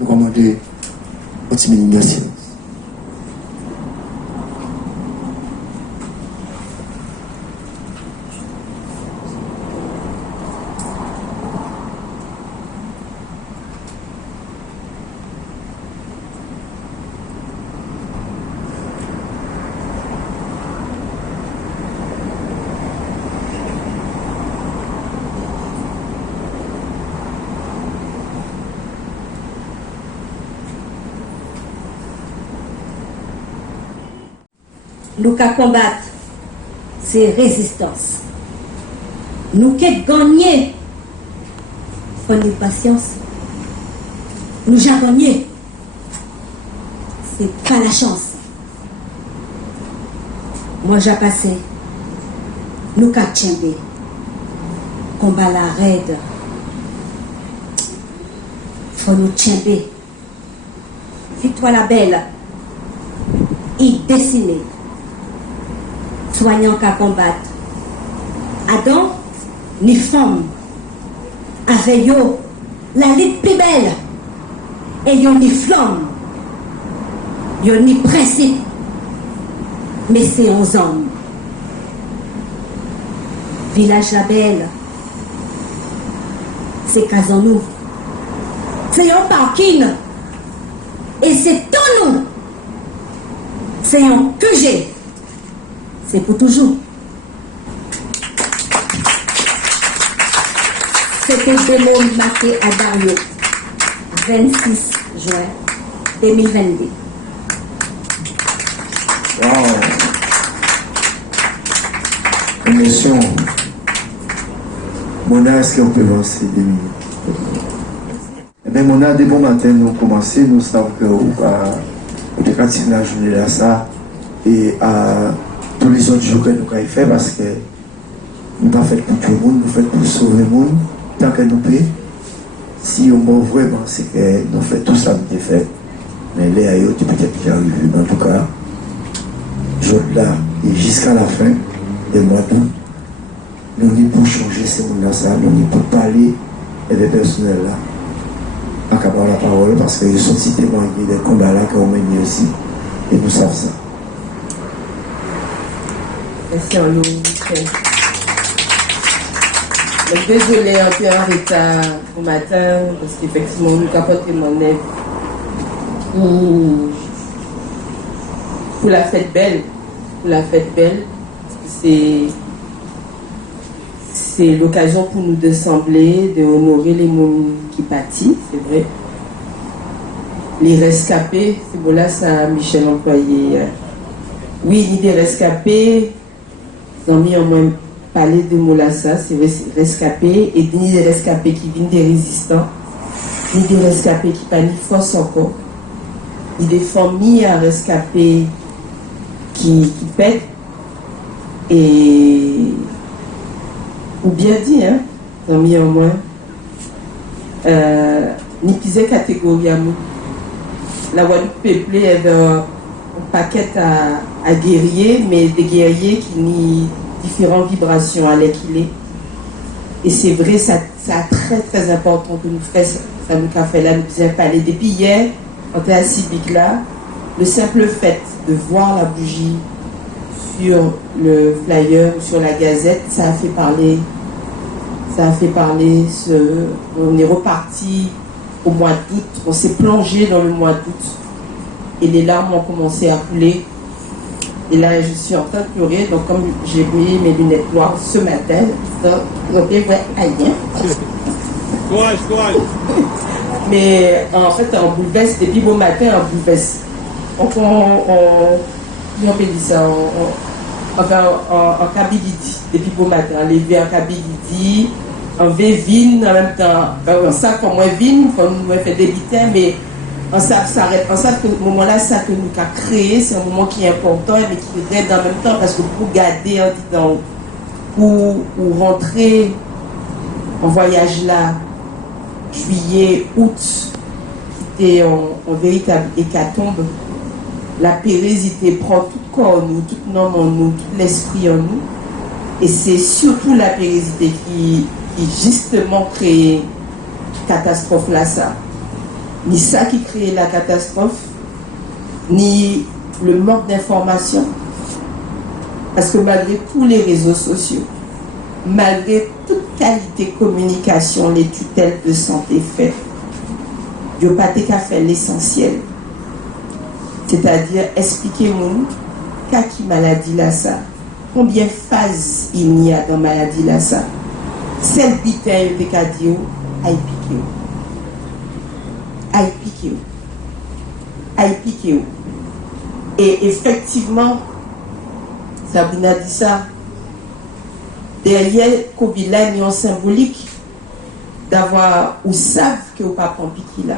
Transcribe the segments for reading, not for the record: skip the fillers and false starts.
nous commandons un petit minute de silence. Nous qu'à combattre, c'est résistance. Nous qu'à gagner, prenez patience. Nous j'ai gagné, c'est pas la chance. Moi j'ai passé, nous qu'à tchembe, combat la raide. Faut nous tchembe. Victoire la belle, y dessiner. Soignants qu'à combattre. Adam, ni femme, avec yo, la lutte plus belle, et yo ni flamme, yo ni principe, mais c'est 11 hommes. Village la belle, c'est Casanou, c'est un parking, et c'est tout nous, c'est un QG. C'est pour toujours. C'était démo marqué à Dario, 26 juin 2022. Wow. Émotion. Mona, est-ce qu'on peut lancer 2 minutes? Eh bien, Mona, dès bon matin, nous commençons, nous savons que on va continuer la journée là, ça, et à tous les autres jours que nous avons fait, parce que nous n'avons pas fait pour tout le monde, nous faisons pour sauver le monde, tant que nous pouvons. Si on va vraiment, c'est que nous faisons tout ça, nous fait. Mais les aïeux, peut-être qui arrivent. En tout cas, jour là, et jusqu'à la fin du mois d'août, nous sommes pour changer ce monde-là, nous sommes pour parler des personnels là. À avoir la parole, parce qu'ils sont si témoignés des combats là qu'on mène aussi. Et nous savons ça. Merci à nous. Désolé un peu en retard au matin, parce qu'effectivement, nous capotons mon aide pour la fête belle. Pour la fête belle, c'est l'occasion pour nous de sembler, de honorer les mondes qui pâtissent, c'est vrai. Les rescapés, c'est bon là, ça, Michel employé. Oui, ni des rescapés. Nous avons moins parlé de Molassa, c'est rescapés, et ni des rescapés qui viennent des résistants, ni des rescapés qui pas ni force encore, ni des familles à rescapés qui pètent, et ou bien dit, hein, nous avons moins, ni plusieurs catégories à nous. La Guadeloupe peuplée est un paquet à guerriers, mais des guerriers qui ont différentes vibrations à l'équilibre. Et c'est vrai, ça très très important que nous fassions, ça nous a fait là, nous avons parlé. Depuis hier, on était à Civic là, le simple fait de voir la bougie sur le flyer ou sur la gazette, ça a fait parler. Ça a fait parler. On est reparti au mois d'août, on s'est plongé dans le mois d'août. Et les larmes ont commencé à couler. Et là, je suis en train de pleurer. Donc, comme j'ai mis mes lunettes noires ce matin, donc, rien. Courage. Mais en fait, on bouleverse, depuis bon matin, on bouleverse. Donc, on peut dire ça, en Kabylidi, depuis bon matin, on levé en Kabylidi, en Vévine, en même temps, on sait qu'on moins vine, qu'on nous fait des bitins, mais on sait que ce moment-là, ça que nous avons créé, c'est un moment qui est important, mais qui reste en même temps, parce que pour garder, pour rentrer en voyage là, juillet, août, c'était en véritable hécatombe. La pérésité prend tout corps en nous, tout l'homme en nous, tout l'esprit en nous. Et c'est surtout la pérésité qui justement crée catastrophe là, ça. ni ça qui crée la catastrophe, ni le manque d'information. Parce que malgré tous les réseaux sociaux, malgré toute qualité de communication, les tutelles de santé faites, il n'y a pas fait l'essentiel. C'est-à-dire expliquez-moi qui maladie là ça, combien de phases il y a dans la maladie là ça. Celle bitaille de cadio, aïe piqué. Et effectivement, Sabrina dit ça, derrière Covid là, il y a un symbolique d'avoir, ou savent que vous pas prendre piqué là,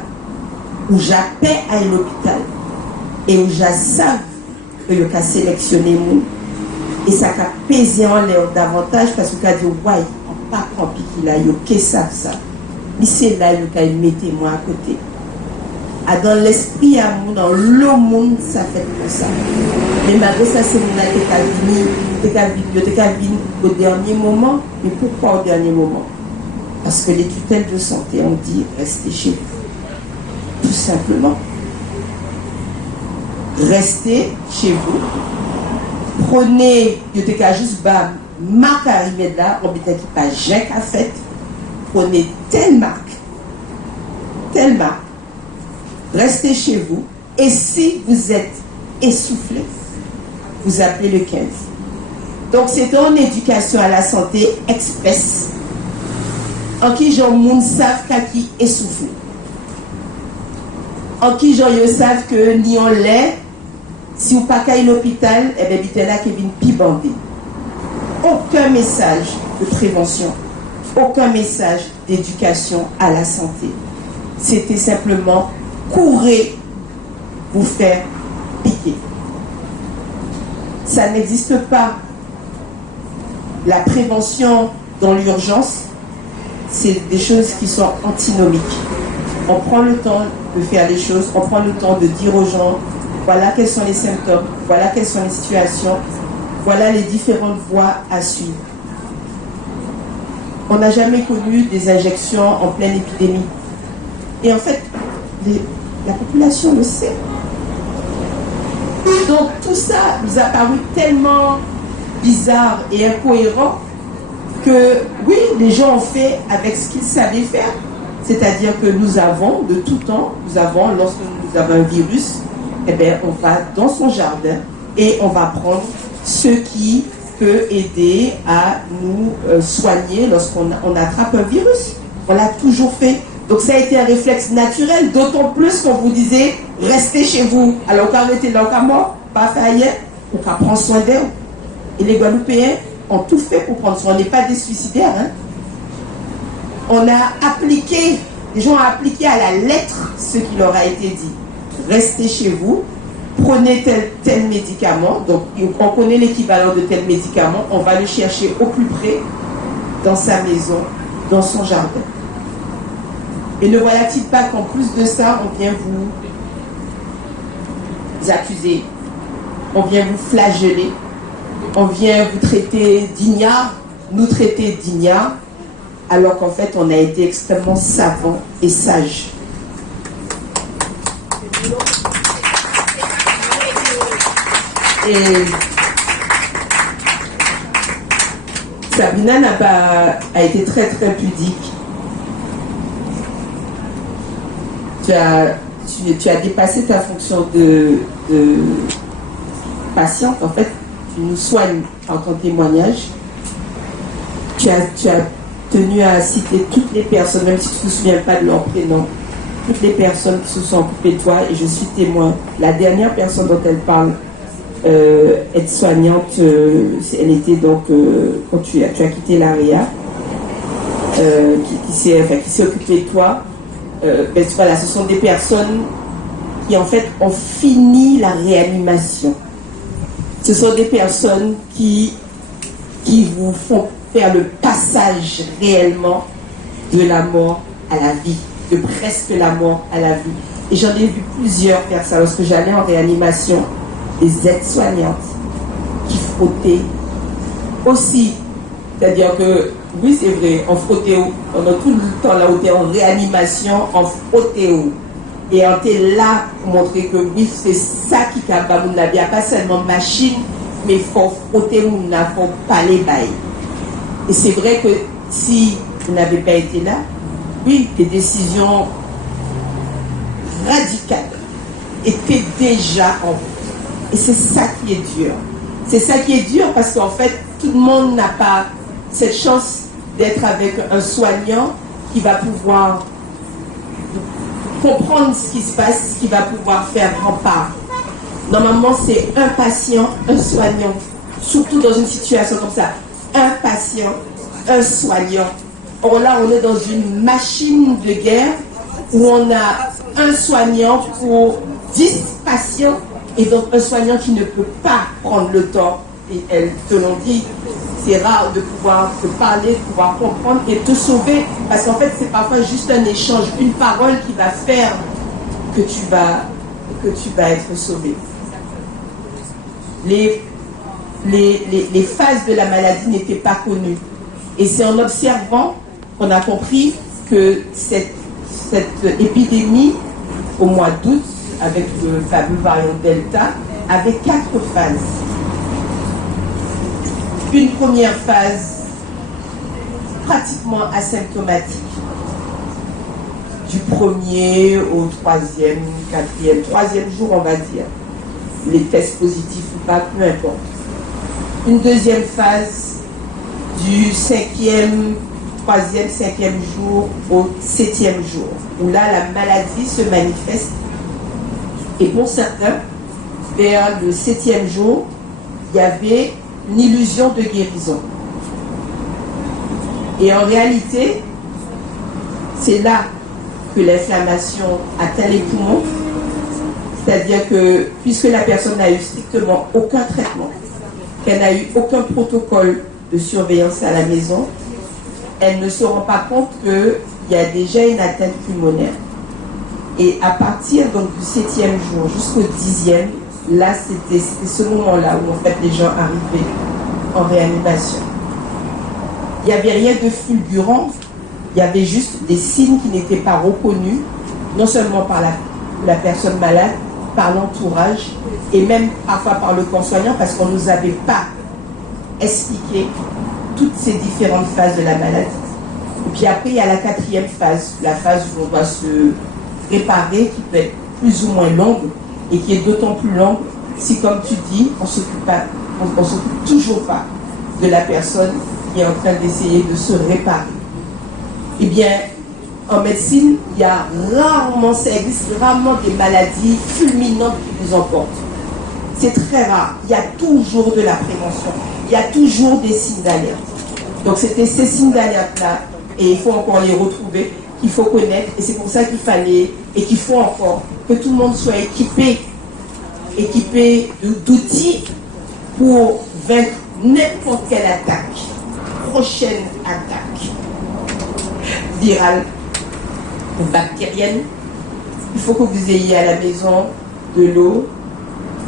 ou j'appelle à l'hôpital, et où je savent que vous avez sélectionné nous, et ça a pesé en l'air davantage parce que vous avez dit, ouais, on pas prendre piqué là, vous savent ça. Mais c'est là que vous avez mis moi à côté. Dans l'esprit à mon, dans le monde, ça fait comme ça. Mais malgré ça, c'est mon au dernier moment. Mais pourquoi au dernier moment? Parce que les tutelles de santé ont dit restez chez vous. Tout simplement. Restez chez vous. Prenez, je te cas juste bas, marque arrivée là, on dit qu'il n'y a pas j'ai qu'à fait. Prenez telle marque. Restez chez vous et si vous êtes essoufflé, vous appelez le 15. Donc c'est une éducation à la santé express en qui les gens savent qui essoufflé, en qui les gens savent que ni on l'est, si vous pas qu'à l'hôpital, et bien c'est là qui vient pi bandé. Aucun message de prévention, aucun message d'éducation à la santé. C'était simplement courez vous faire piquer. Ça n'existe pas. La prévention dans l'urgence, c'est des choses qui sont antinomiques. On prend le temps de faire les choses, on prend le temps de dire aux gens, voilà quels sont les symptômes, voilà quelles sont les situations, voilà les différentes voies à suivre. On n'a jamais connu des injections en pleine épidémie. Et en fait, la population le sait. Donc tout ça nous a paru tellement bizarre et incohérent que oui, les gens ont fait avec ce qu'ils savaient faire. C'est-à-dire que nous avons, de tout temps, lorsque nous avons un virus, eh bien, on va dans son jardin et on va prendre ce qui peut aider à nous soigner lorsqu'on attrape un virus. On l'a toujours fait. Donc ça a été un réflexe naturel, d'autant plus qu'on vous disait restez chez vous. Alors quand on était là, on mort, pas fait ailleurs, on va prendre soin d'eux. Et les Guadeloupéens ont tout fait pour prendre soin. On n'est pas des suicidaires. Hein. On a appliqué, les gens ont appliqué à la lettre ce qui leur a été dit. Restez chez vous, prenez tel médicament. Donc on connaît l'équivalent de tel médicament, on va le chercher au plus près dans sa maison, dans son jardin. Et ne voilà-t-il pas qu'en plus de ça, on vient vous accuser, on vient vous flageller, on vient vous traiter d'ignare, nous traiter d'ignare, alors qu'en fait, on a été extrêmement savant et sage. Et Sabrina a été très très pudique. Tu as dépassé ta fonction de patiente. En fait, tu nous soignes par ton témoignage. Tu as tenu à citer toutes les personnes, même si tu ne te souviens pas de leur prénom, toutes les personnes qui se sont occupées de toi, et je suis témoin. La dernière personne dont elle parle, aide-soignante, elle était donc, quand tu as quitté l'AREA, qui s'est occupée de toi. Ben, voilà, ce sont des personnes qui en fait ont fini la réanimation. Ce sont des personnes qui vous font faire le passage réellement de la mort à la vie, de presque la mort à la vie. Et j'en ai vu plusieurs faire ça. Lorsque j'allais en réanimation, des aides-soignantes qui frottaient aussi. C'est-à-dire que, oui, c'est vrai, on frottait pendant tout le temps là où tu es en réanimation, on frottait. Et on était là pour montrer que oui, c'est ça qui est capable de la vie, pas seulement machine, mais il faut frotter, il faut parler bail. Et c'est vrai que si vous n'avez pas été là, oui, des décisions radicales étaient déjà en vous. Et c'est ça qui est dur. C'est ça qui est dur parce qu'en fait, tout le monde n'a pas cette chance d'être avec un soignant qui va pouvoir comprendre ce qui se passe, qui va pouvoir faire rempart. Normalement, c'est un patient, un soignant, surtout dans une situation comme ça. Un patient, un soignant. Or là, on est dans une machine de guerre où on a un soignant pour 10 patients et donc un soignant qui ne peut pas prendre le temps. Et elle te l'ont dit, c'est rare de pouvoir te parler, de pouvoir comprendre et te sauver parce qu'en fait, c'est parfois juste un échange, une parole qui va faire que tu vas être sauvé. Les phases de la maladie n'étaient pas connues. Et c'est en observant qu'on a compris que cette épidémie, au mois d'août, avec le fameux variant Delta, avait 4 phases. Une première phase pratiquement asymptomatique, du 1er au 3e, 4e, 3e jour, on va dire. Les tests positifs ou pas, peu importe. Une deuxième phase du 5e, 3e, 5e jour au 7e jour, où là, la maladie se manifeste. Et pour certains, vers le 7e jour, il y avait une illusion de guérison. Et en réalité, c'est là que l'inflammation atteint les poumons. C'est-à-dire que, puisque la personne n'a eu strictement aucun traitement, qu'elle n'a eu aucun protocole de surveillance à la maison, elle ne se rend pas compte qu'il y a déjà une atteinte pulmonaire. Et à partir donc, du 7e jour jusqu'au 10e, là, c'était ce moment-là où en fait les gens arrivaient en réanimation. Il n'y avait rien de fulgurant, il y avait juste des signes qui n'étaient pas reconnus, non seulement par la personne malade, par l'entourage et même parfois par le corps soignant parce qu'on ne nous avait pas expliqué toutes ces différentes phases de la maladie. Et puis après, il y a la 4e phase, la phase où on doit se réparer, qui peut être plus ou moins longue et qui est d'autant plus longue si, comme tu dis, on ne s'occupe toujours pas de la personne qui est en train d'essayer de se réparer. Eh bien, en médecine, il y a rarement, ça existe rarement des maladies fulminantes qui vous emportent. C'est très rare. Il y a toujours de la prévention. Il y a toujours des signes d'alerte. Donc c'était ces signes d'alerte-là, et il faut encore les retrouver, qu'il faut connaître. Et c'est pour ça qu'il fallait, et qu'il faut encore, que tout le monde soit équipé d'outils pour vaincre n'importe quelle attaque, prochaine attaque virale ou bactérienne. Il faut que vous ayez à la maison de l'eau.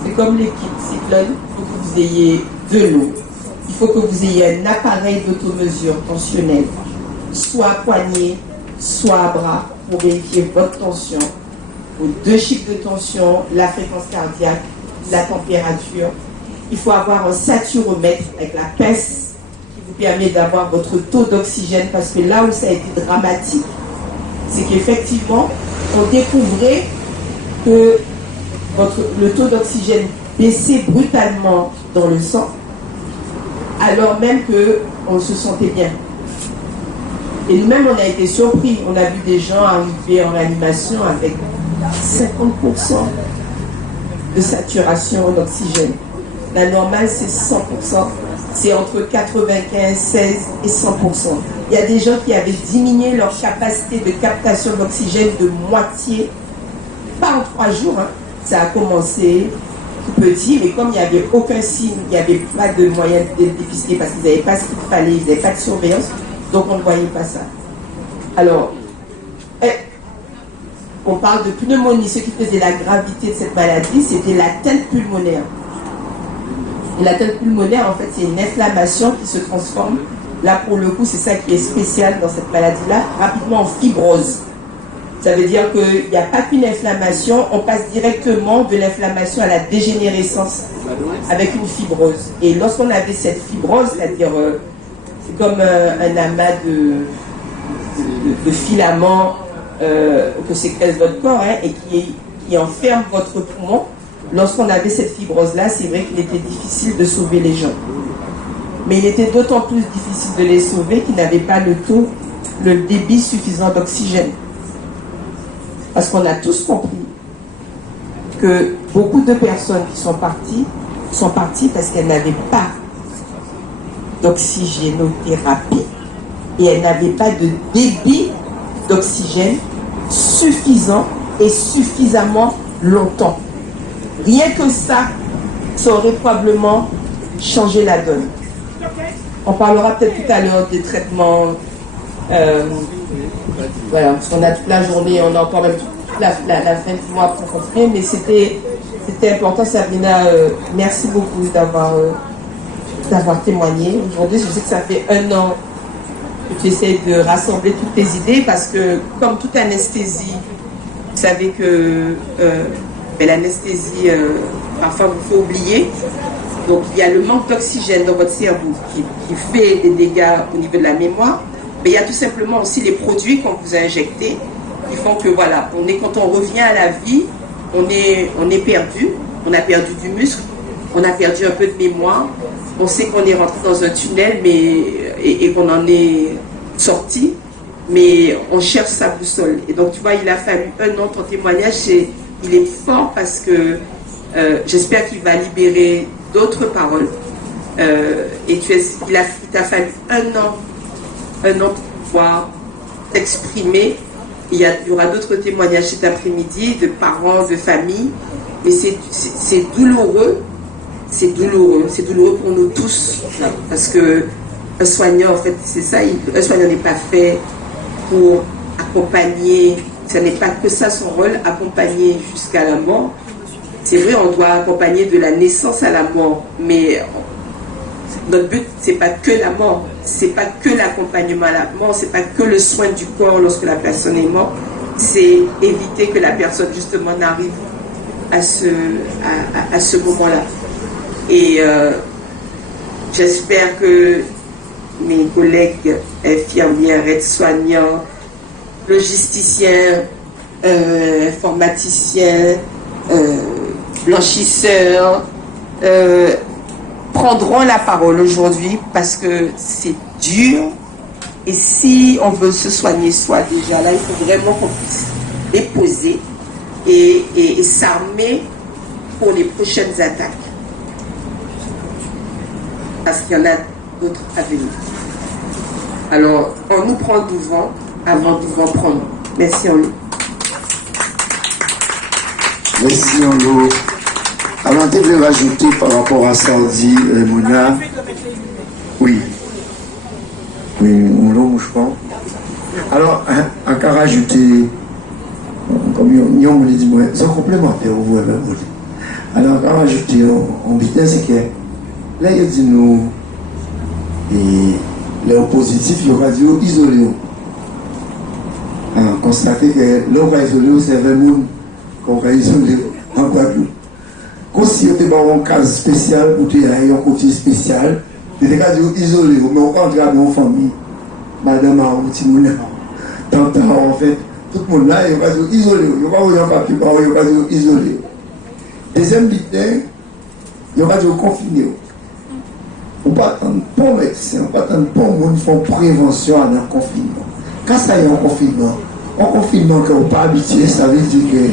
C'est comme les kits cyclones, il faut que vous ayez de l'eau. Il faut que vous ayez un appareil d'automesure tensionnelle, soit à poignet, soit à bras, pour vérifier votre tension, vos 2 chiffres de tension, la fréquence cardiaque, la température. Il faut avoir un saturomètre avec la pince qui vous permet d'avoir votre taux d'oxygène, parce que là où ça a été dramatique, c'est qu'effectivement, on découvrait que le taux d'oxygène baissait brutalement dans le sang, alors même qu'on se sentait bien. Et nous-mêmes, on a été surpris. On a vu des gens arriver en réanimation avec 50% de saturation en oxygène. La normale, c'est 100%. C'est entre 95, 16 et 100%. Il y a des gens qui avaient diminué leur capacité de captation d'oxygène de moitié, pas en 3 jours. Hein. Ça a commencé tout petit, mais comme il n'y avait aucun signe, il n'y avait pas de moyen de dépister parce qu'ils n'avaient pas ce qu'il fallait, ils n'avaient pas de surveillance, donc on ne voyait pas ça. Alors, on parle de pneumonie. Ce qui faisait la gravité de cette maladie, c'était l'atteinte pulmonaire. Et l'atteinte pulmonaire, en fait, c'est une inflammation qui se transforme. Là, pour le coup, c'est ça qui est spécial dans cette maladie-là, rapidement en fibrose. Ça veut dire qu'il n'y a pas qu'une inflammation, on passe directement de l'inflammation à la dégénérescence avec une fibrose. Et lorsqu'on avait cette fibrose, c'est-à-dire c'est comme un amas de filaments que sécrète votre corps et qui enferme votre poumon. Lorsqu'on avait cette fibrose-là, c'est vrai qu'il était difficile de sauver les gens. Mais il était d'autant plus difficile de les sauver qu'ils n'avaient pas le débit suffisant d'oxygène. Parce qu'on a tous compris que beaucoup de personnes qui sont parties parce qu'elles n'avaient pas d'oxygénothérapie et elles n'avaient pas de débit d'oxygène suffisant et suffisamment longtemps. Rien que ça aurait probablement changé la donne. On parlera peut-être tout à l'heure des traitements. Voilà, parce qu'on a toute la journée, on a encore même toute la fin du mois pour continuer, mais c'était important, Sabrina. Merci beaucoup d'avoir témoigné. Aujourd'hui, je sais que ça fait 1 an que tu essaies de rassembler toutes tes idées, parce que comme toute anesthésie, vous savez que l'anesthésie, parfois vous fait oublier. Donc il y a le manque d'oxygène dans votre cerveau qui fait des dégâts au niveau de la mémoire. Mais il y a tout simplement aussi les produits qu'on vous a injectés qui font que voilà, quand on revient à la vie, on est perdu, on a perdu du muscle, on a perdu un peu de mémoire, on sait qu'on est rentré dans un tunnel et qu'on en est sorti, mais on cherche sa boussole. Et donc tu vois, il a fallu 1 an, ton témoignage, il est fort parce que j'espère qu'il va libérer d'autres paroles. Et il t'a fallu 1 an pour pouvoir t'exprimer. Il y aura d'autres témoignages cet après-midi de parents, de familles, mais c'est douloureux, c'est douloureux pour nous tous, parce que un soignant, en fait, c'est ça, un soignant n'est pas fait pour accompagner, ce n'est pas que ça son rôle, accompagner jusqu'à la mort. C'est vrai, on doit accompagner de la naissance à la mort, mais notre but, c'est pas que la mort, c'est pas que l'accompagnement à la mort, c'est pas que le soin du corps lorsque la personne est morte, c'est éviter que la personne justement n'arrive à ce moment-là. Et j'espère que mes collègues infirmières, aides-soignants, logisticiens, informaticiens, blanchisseurs, prendront la parole aujourd'hui, parce que c'est dur, et si on veut se soigner soi déjà, là il faut vraiment qu'on puisse les poser et s'armer pour les prochaines attaques, parce qu'il y en a d'autres à venir. Alors on nous prend devant avant de vous en prendre. Merci en nous. Merci en nous. Alors, tu veux rajouter par rapport à ça, dit Mona? Oui. Oui, on je pense. Alors, à qu'à rajouter, comme on me dit, c'est complémentaire au vous. Alors, à rajouter en vitesse, c'est que là, il dit nous, et les positifs, il y aura dit isolé. Constater que l'on va isoler, c'est 20 personnes qu'on va isoler en Guadeloupe. Quand si on était un cas spécial, pour un côté spécial, c'était cas isolé, mais on rentre dans une famille, madame a un petit monde, tante en fait, tout le monde là, il va dire isolé, il va voir un papier, il va dire isolé. Deuxième bulletin, il va dire confiné. On ne peut pas attendre pour médecin, on ne peut pas attendre pour monde font prévention à un confinement. Quand ça y est en confinement que vous n'êtes pas habitué, ça veut dire que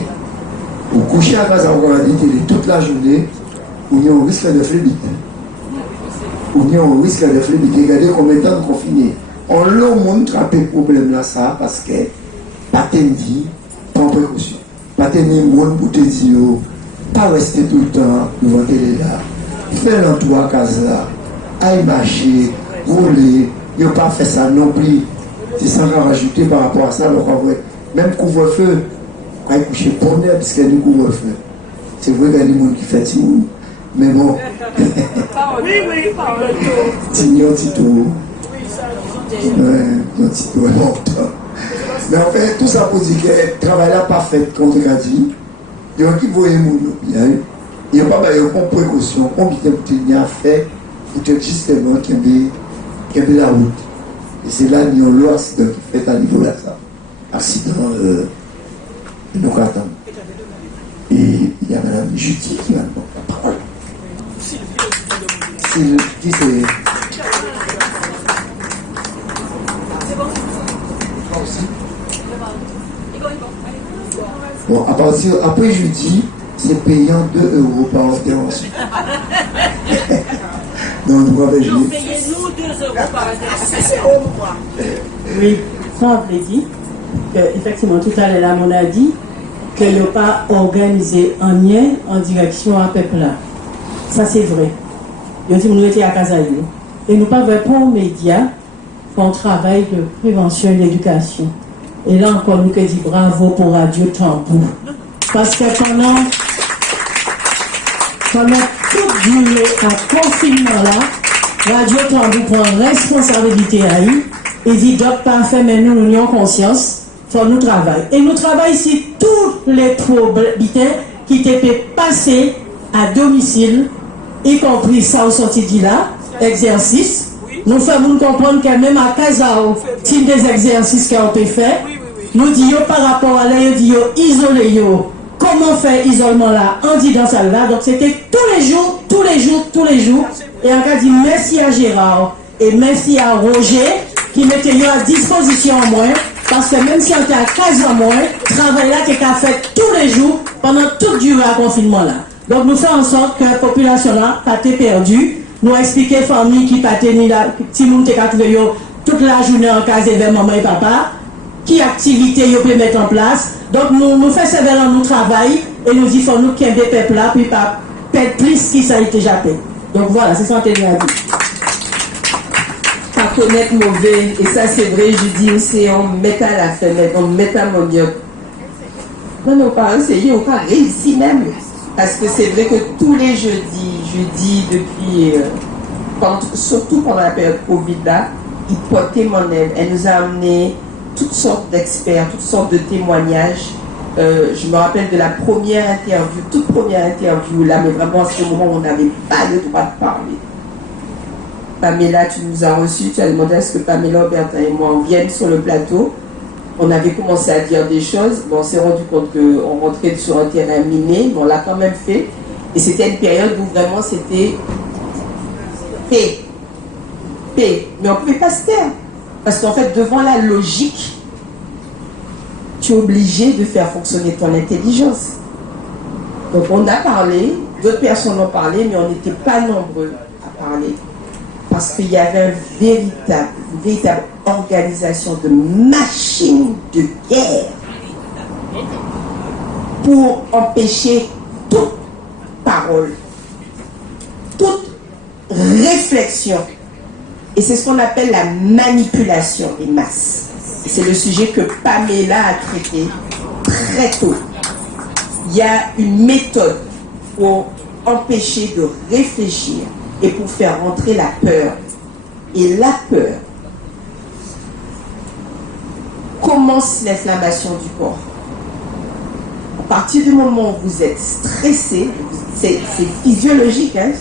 vous couchez à casa, vous regardez télé toute la journée, vous avez un risque de flébite. Vous avez un risque de flébite. Regardez combien de temps confiné. On leur montre un peu le problème là, ça, parce que pas de vie, pas de précaution. Pas de monde pour te dire, pas rester tout le temps devant la télé là. Faire l'entour à casa là, aille marcher, rouler, il n'y a pas fait ça non plus. C'est ça qu'on a rajouté par rapport à ça, même couvre-feu. Quand il couche pour nous, parce qu'il y a du couvre-feu. C'est vrai qu'il y a des gens qui font ça, mais bon. Tignon, Tito. Ouais, Tito, longtemps. Mais en fait, tout ça pour dire que le travail là pas fait contre Kadi. Il y a qui voyait mon bien. Il n'y a pas de précaution. Combien de temps il y a fait pour que justement qu'il y ait la route. Et c'est là qu'il y a un accident qui fait à niveau là ça. Accident nous attend. Et il y a Mme Judy qui va prendre la parole. Sylvie, c'est. Bon, après jeudi, c'est payant 2 € par intervention. Non, nous avons joué. Payez-nous 2 € par intervention. Oui, ça veut dire qu'effectivement, tout à l'heure, on a dit qu'il n'y a pas organisé un lien en direction à peuple là. Ça, c'est vrai. Il y a dit que nous étions à Kazaïo. Et nous pas pour les médias font un travail de prévention et d'éducation. Et là encore, nous que dit bravo pour Radio Tambour. Parce que pendant toute durée à confinement là, Radio Tambour prend responsabilité à lui et dit donc parfait, mais nous avons conscience, il faut nous travailler. Et nous travaillons ici tous les problèmes qui étaient passés à domicile, y compris ça au sorti de là, exercice. Nous faisons comprendre que même à Kazao, si des exercices qui ont été faits, nous disons par rapport à là, nous disons isoler, comment faire isolement là, on dit dans ça là. Donc c'était tous les jours. Et on a dit merci à Gérard et merci à Roger qui mettaient à disposition en moins, parce que même si on était à 15 ans moins, travail là qui a fait tous les jours pendant toute durée à confinement là. Donc nous faisons en sorte que la population là n'a pas été perdue. Nous expliquons aux familles qui n'ont pas tenu là, si nous avons toute la journée en cas de maman et papa, qui activité ils peuvent mettre en place. Donc nous faisons sévère nous travail et nous disons nous qui aiment des peuples là, puis pas perdre plus qui ça a été déjà fait. Donc voilà, c'est ça que je dit. Pas connaître mauvais, et ça c'est vrai, je dis aussi, on met à la fenêtre, on met à mon dieu. Non, pas essayer, on pas réussi même. Parce que c'est vrai que tous les jeudis depuis, surtout pendant la période Covid là, il portait mon aide. Elle nous a amené toutes sortes d'experts, toutes sortes de témoignages. Je me rappelle de la première interview, toute première interview là, mais vraiment à ce moment où on n'avait pas le droit de parler. Pamela, tu nous as reçus, tu as demandé à ce que Pamela, Bertin et moi on vienne sur le plateau. On avait commencé à dire des choses, mais on s'est rendu compte qu'on rentrait sur un terrain miné, mais on l'a quand même fait. Et c'était une période où vraiment c'était paix. Mais on ne pouvait pas se taire. Parce qu'en fait, devant la logique, tu es obligé de faire fonctionner ton intelligence. Donc on a parlé, d'autres personnes ont parlé, mais on n'était pas nombreux à parler. Parce qu'il y avait une véritable organisation de machines de guerre pour empêcher toute parole, toute réflexion. Et c'est ce qu'on appelle la manipulation des masses. Et c'est le sujet que Pamela a traité très tôt. Il y a une méthode pour empêcher de réfléchir et pour faire rentrer la peur. Et la peur commence l'inflammation du corps. À partir du moment où vous êtes stressé, c'est physiologique, hein,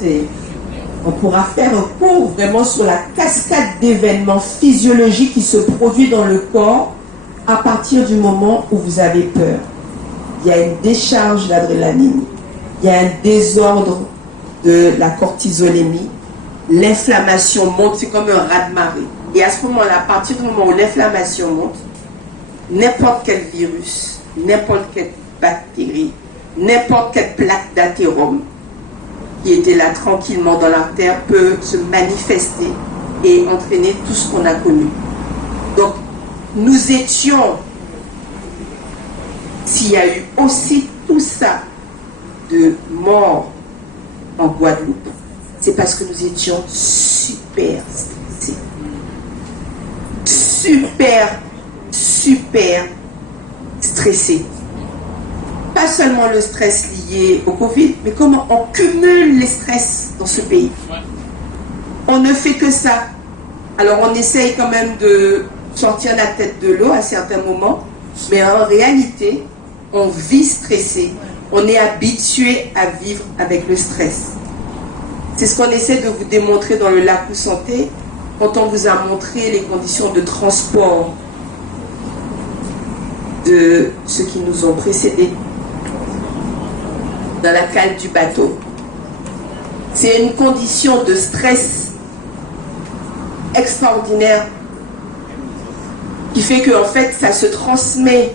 on pourra faire un cours vraiment sur la cascade d'événements physiologiques qui se produisent dans le corps à partir du moment où vous avez peur. Il y a une décharge d'adrénaline, il y a un désordre de la cortisolémie, l'inflammation monte, c'est comme un raz-de-marée. Et à ce moment-là, à partir du moment où l'inflammation monte, n'importe quel virus, n'importe quelle bactérie, n'importe quelle plaque d'athérome qui était là tranquillement dans l'artère peut se manifester et entraîner tout ce qu'on a connu. Donc, nous étions, s'il y a eu aussi tout ça de morts en Guadeloupe, c'est parce que nous étions super stressés. Super stressés. Pas seulement le stress lié au Covid, mais comment on cumule les stress dans ce pays. On ne fait que ça. Alors on essaye quand même de sortir la tête de l'eau à certains moments, mais en réalité, on vit stressé. On est habitué à vivre avec le stress. C'est ce qu'on essaie de vous démontrer dans le Lac Santé quand on vous a montré les conditions de transport de ceux qui nous ont précédés dans la cale du bateau. C'est une condition de stress extraordinaire qui fait que en fait ça se transmet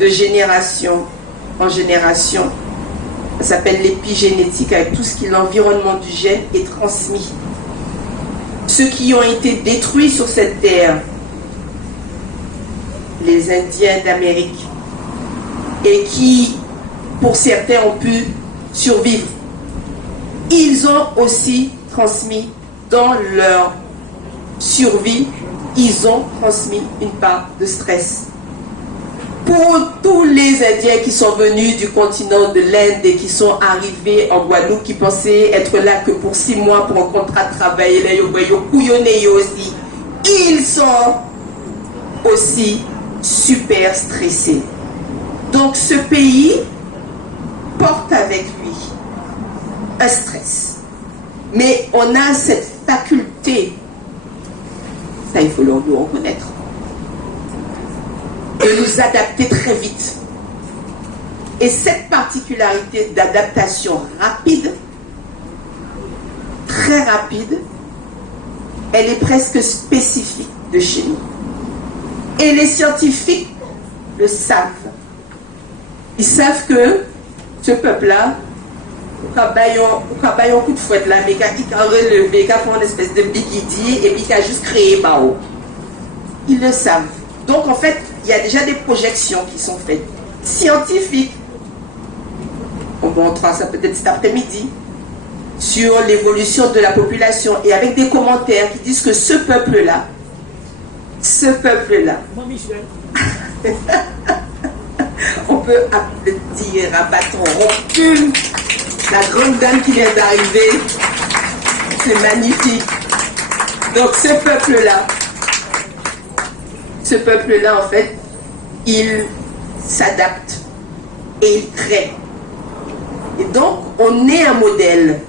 de génération en génération. Ça s'appelle l'épigénétique, avec tout ce qui est l'environnement du gène est transmis. Ceux qui ont été détruits sur cette terre, les Indiens d'Amérique, et qui, pour certains, ont pu survivre, ils ont aussi transmis dans leur survie, ils ont transmis une part de stress. Pour tous les Indiens qui sont venus du continent de l'Inde et qui sont arrivés en Guadeloupe, qui pensaient être là que pour 6 mois pour un contrat de travail, ils sont aussi super stressés. Donc ce pays porte avec lui un stress. Mais on a cette faculté, ça il faut le reconnaître, de nous adapter très vite. Et cette particularité d'adaptation rapide, très rapide, elle est presque spécifique de chez nous. Et les scientifiques le savent. Ils savent que ce peuple-là, au un coup de fouette là, mais il a relevé, il a fait une espèce de bigidi et puis il a juste créé Bao. Ils le savent. Donc en fait, il y a déjà des projections qui sont faites, scientifiques. On va montrer ça peut-être cet après-midi, sur l'évolution de la population et avec des commentaires qui disent que ce peuple-là, on peut applaudir à bâton rompu la grande dame qui vient d'arriver. C'est magnifique. Donc ce peuple-là, en fait, il s'adapte et il crée. Et donc, on est un modèle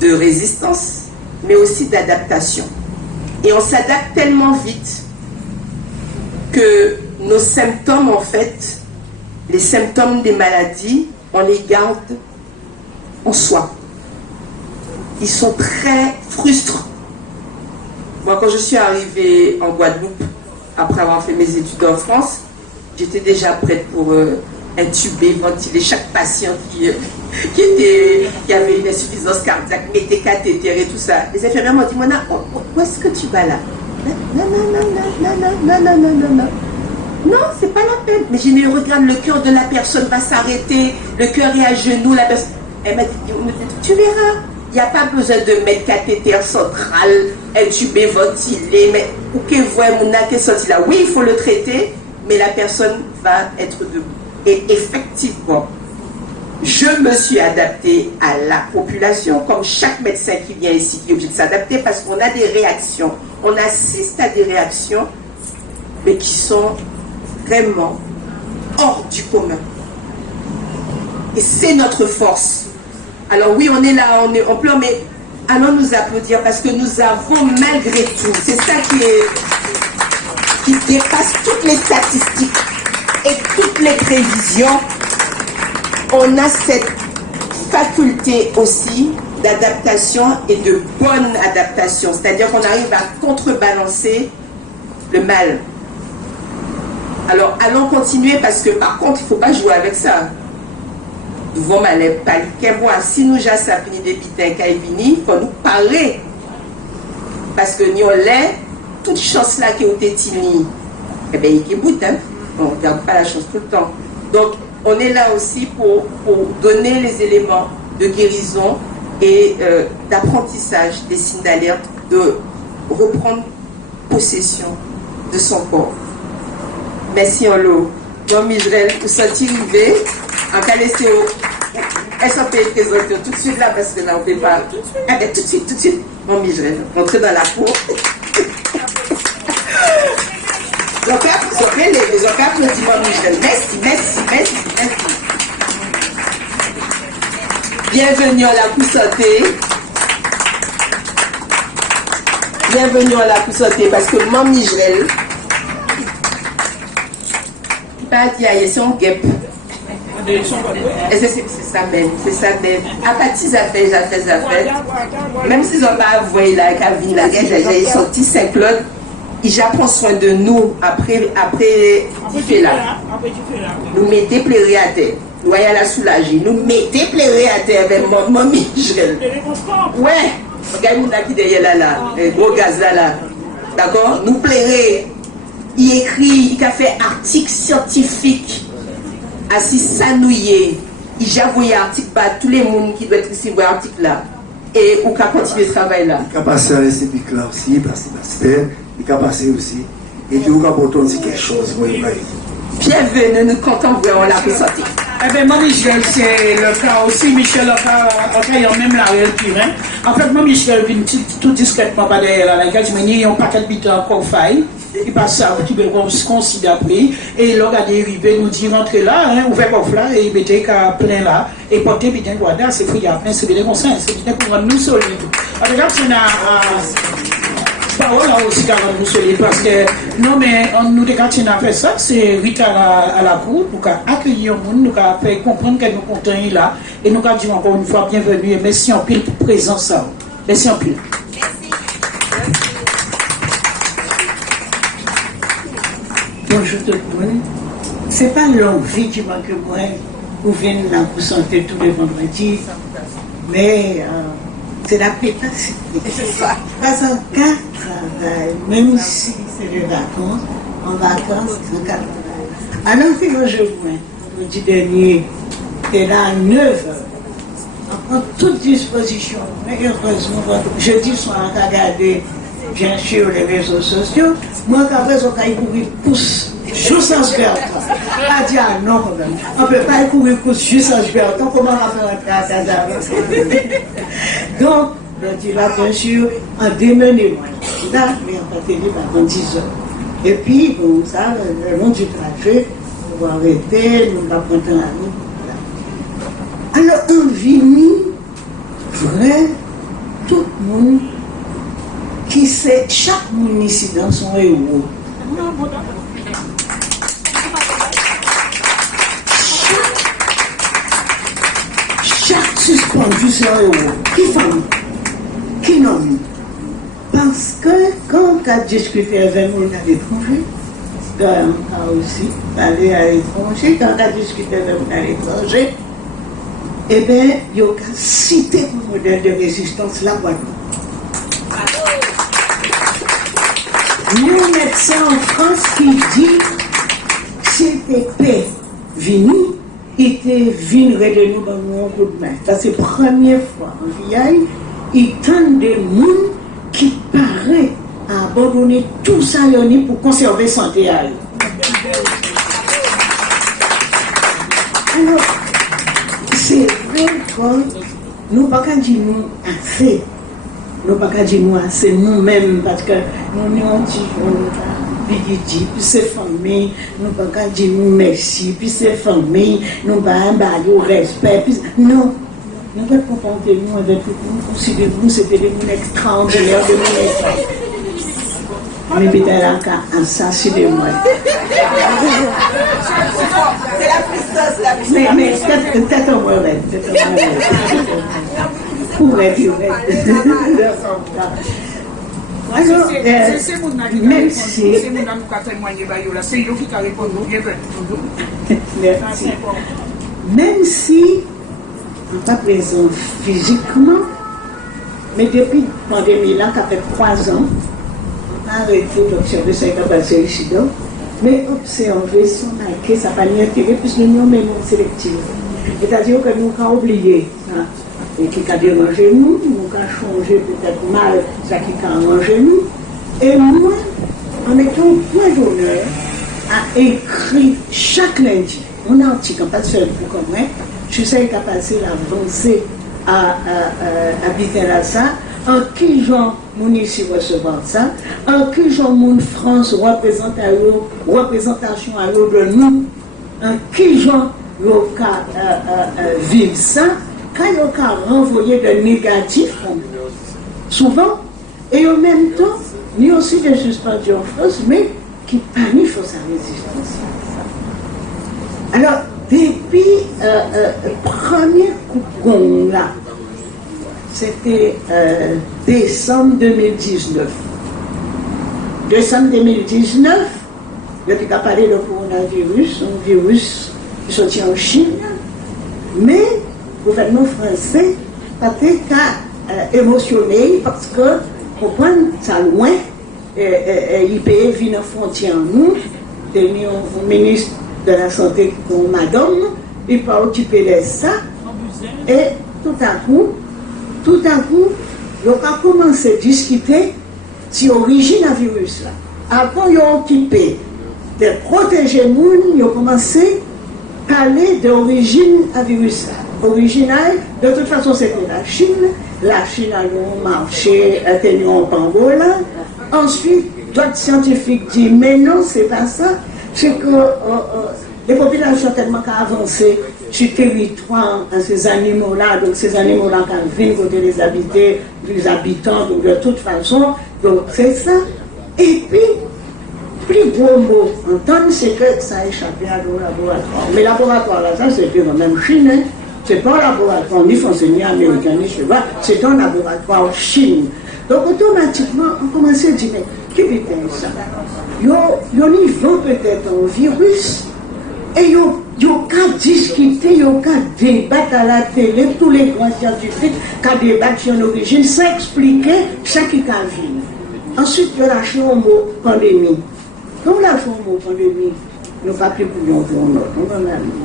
de résistance, mais aussi d'adaptation. Et on s'adapte tellement vite que nos symptômes, en fait, les symptômes des maladies, on les garde en soi. Ils sont très frustrants. Moi, quand je suis arrivée en Guadeloupe, après avoir fait mes études en France, j'étais déjà prête pour intuber, ventiler chaque patient qui avait une insuffisance cardiaque, mettait cathéter et tout ça. Les infirmières m'ont dit, Mona, où est-ce que tu vas là? Non. Non, c'est pas la peine. Mais j'ai mis, regarde, le cœur de la personne va s'arrêter, le cœur est à genoux, la personne... Elle m'a dit, tu verras, il n'y a pas besoin de mettre cathéter central, intubé, ventilé, mais ok, voyez mon acte sorti là. Oui, il faut le traiter, mais la personne va être debout. Et effectivement, je me suis adaptée à la population, comme chaque médecin qui vient ici qui est obligé de s'adapter, parce qu'on a des réactions. On assiste à des réactions, mais qui sont vraiment hors du commun. Et c'est notre force. Alors oui, on est là, on pleure, mais allons nous applaudir parce que nous avons malgré tout, c'est ça qui dépasse toutes les statistiques et toutes les prévisions, on a cette faculté aussi d'adaptation et de bonne adaptation. C'est-à-dire qu'on arrive à contrebalancer le mal. Alors, allons continuer parce que, par contre, il ne faut pas jouer avec ça. Nous vont aller moi, si nous já sapini des bitins il faut nous parler. Parce que nous avons toute chance là qui est au tétini. Eh bien, il y a bout, hein. On ne garde pas la chance tout le temps. Donc, on est là aussi pour donner les éléments de guérison et d'apprentissage des signes d'alerte, de reprendre possession de son corps. Merci en l'eau. Jean Mijerel, vous sentez arrivé, en cas laissé elle s'en peut présenter tout de suite là parce que là on ne peut pas. Ah ben tout de suite. Jean Mijerel, entrez dans la cour. Ils ont applaudi Maman Michel. Merci. Bienvenue à la Coussanté. Bienvenue à la Coussanté parce que Maman Michel, il pas dit à son guêpe. Et c'est ça même. À partir ça fait. Même s'ils n'ont pas avoué la cabine, j'ai sorti Saint-Claude, il prend soin de nous après il fait là. Nous mettez pleurer à terre. Nous voyons la soulager. Nous mettez pleurer à terre avec Maman Michel. Ouais. Regardez là qui derrière là, gros gaz là. D'accord? Nous pleurer. Il écrit, il a fait article scientifique. Assis sanouillé, il a envoyé article à tous les monde qui doivent recevoir l'article là. Et on peut continuer ce travail là. Il a passé à l'esthétique là aussi, parce que il a passé aussi. Et puis on a pourtant dit quelque chose. Bienvenue, nous comptons vraiment la Coussanté. Eh bien, moi, Michel, c'est le cas aussi. Michel, il y a même la réelle pire. En fait, moi, Michel, vient tout discrètement pas derrière la gage, mais il y a un paquet de bits encore faille. Il passe ça, tu peux considérer après. Et l'on a dérivé, nous dit rentrer là, ouvert coffre là, et il mettait qu'à plein là, et porter bien guarda, c'est fouillé à plein, c'est bien comme ça, c'est bien pour rendre nous solides. En tout cas, c'est une parole là aussi qu'à rendre nous solides, parce que non, mais nous, quand on a fait ça, c'est Rita à la cour, nous avons accueilli le monde, nous avons fait comprendre que nous comptons là, et nous avons dit encore une fois bienvenue, et merci en pile pour présence. Merci en pile. Bonjour tout le monde. Ce n'est pas l'envie qui manque moi pour venir dans la santé tous les vendredis, mais c'est la capacité. Parce qu'en cas de travail, même si c'est des vacances, en vacances, c'est un cas de travail. Alors que je vois, le dernier, c'est là à 9 heures. On prend toute disposition, mais heureusement, jeudi soir, on a regardé bien sûr les réseaux sociaux, moi qu'après on a courir pousse juste en Sberton. On a dit ah non, on ne peut pas courir pousse juste en Sberton, comment on va faire rentrer à Casa? Donc, on dit là bien sûr, en démené moi. Là, mais on va tenir pendant 10 heures. Et puis, bon, ça, le long du trajet, on va arrêter, on va prendre la route. Alors, on vit vrai, tout le monde qui sait chaque monde ici dans son héros. Chaque suspendu c'est un héros. Qui femme? Qui nomme? Parce que quand on a discuté avec nous à l'étranger, on a aussi allé à l'étranger, quand on a discuté avec nous à l'étranger, eh bien, il y a cité comme modèle de résistance la Guadeloupe. Nous, médecins en France, qui dit c'était paix vini, était vinerait de nous dans mon coup de main. Ça, c'est la première fois en vieille, il tente des monde qui paraît à abandonner tout ça pour conserver santé à eux. Alors, c'est vrai que nous ne pouvons pas dire nous assez. Nous ne pouvons pas dire nous assez nous-mêmes parce que nous sommes dit, puis c'est famille, nous ne pouvons pas dire nous merci, puis c'est famille, nous ne pouvons pas dire respect. Puis... Non, nous ne pouvons pas confronter nous avec nous, considérer nous, c'était des gens extraordinaires, des gens mais peut-être là, assassiner moi. Mais peut-être un mauvais. Pour être alors, même si... Merci. Même si on n'est pas présent physiquement, mais depuis la pandémie, là, ça fait 3 ans, arrêter d'observer ce qui a passé ici, mais observer son acquis, ça n'a pas d'intérêt, puisque nous sommes sélectifs. C'est-à-dire que nous avons oublié ça, et qui a dérangé nous, nous avons changé peut-être mal ça qui a arrangé nous. Et moi, en mettant point d'honneur à écrire chaque lundi, mon article, pas seul pour moi, je sais qu'il a passé l'avancée à habiter là ça, en qui genre mon ici recevoir ça, en qui genre mon France représentation à eux de nous, en qui genre yo ka vivre ça, quand yo ka renvoyer de négatif souvent, et en même temps, ni aussi des suspendus en France, mais qui planifient sa résistance. Alors, depuis premier coup de gong là, c'était décembre 2019. Décembre 2019, depuis qu'a parlé de coronavirus, un virus qui sorti en Chine, mais le gouvernement français a été émotionné parce que, comprendre ça loin, il peut venir en frontière nous, tenir un ministre de la santé comme madame, il peut occuper de ça, et tout à coup, il a commencé à discuter sur l'origine du virus là. Avant, ils ont occupé de protéger les gens, ils ont commencé à parler de l'origine du virus là. Original, de toute façon, c'était la Chine. La Chine a marché, a tenu en pangolin. Ensuite, d'autres scientifiques disent, mais non, c'est pas ça. C'est que les populations ont tellement avancé sur le territoire, ces animaux-là, donc ces animaux-là qui viennent côté les habitants, donc de toute façon, donc c'est ça. Et puis, plus gros mot entendre, c'est que ça a échappé à nos laboratoires. Mais laboratoire là, ça c'était dans même Chine, hein. C'est pas un laboratoire ni français, ni américain, ni chinois, c'est un laboratoire Chine. Donc automatiquement, on commençait à dire, mais qu'est-ce que c'est ça? Il y a peut-être un virus, et il y a qu'à discuter, il y a qu'à débattre à la télé, tous les grands scientifiques, qu'à débattre sur l'origine, sans expliquer ce qui a vu. Ensuite, il y a lâché un mot pandémie. Quand on lâche un mot pandémie, nous ne pouvons pas plus pour nous.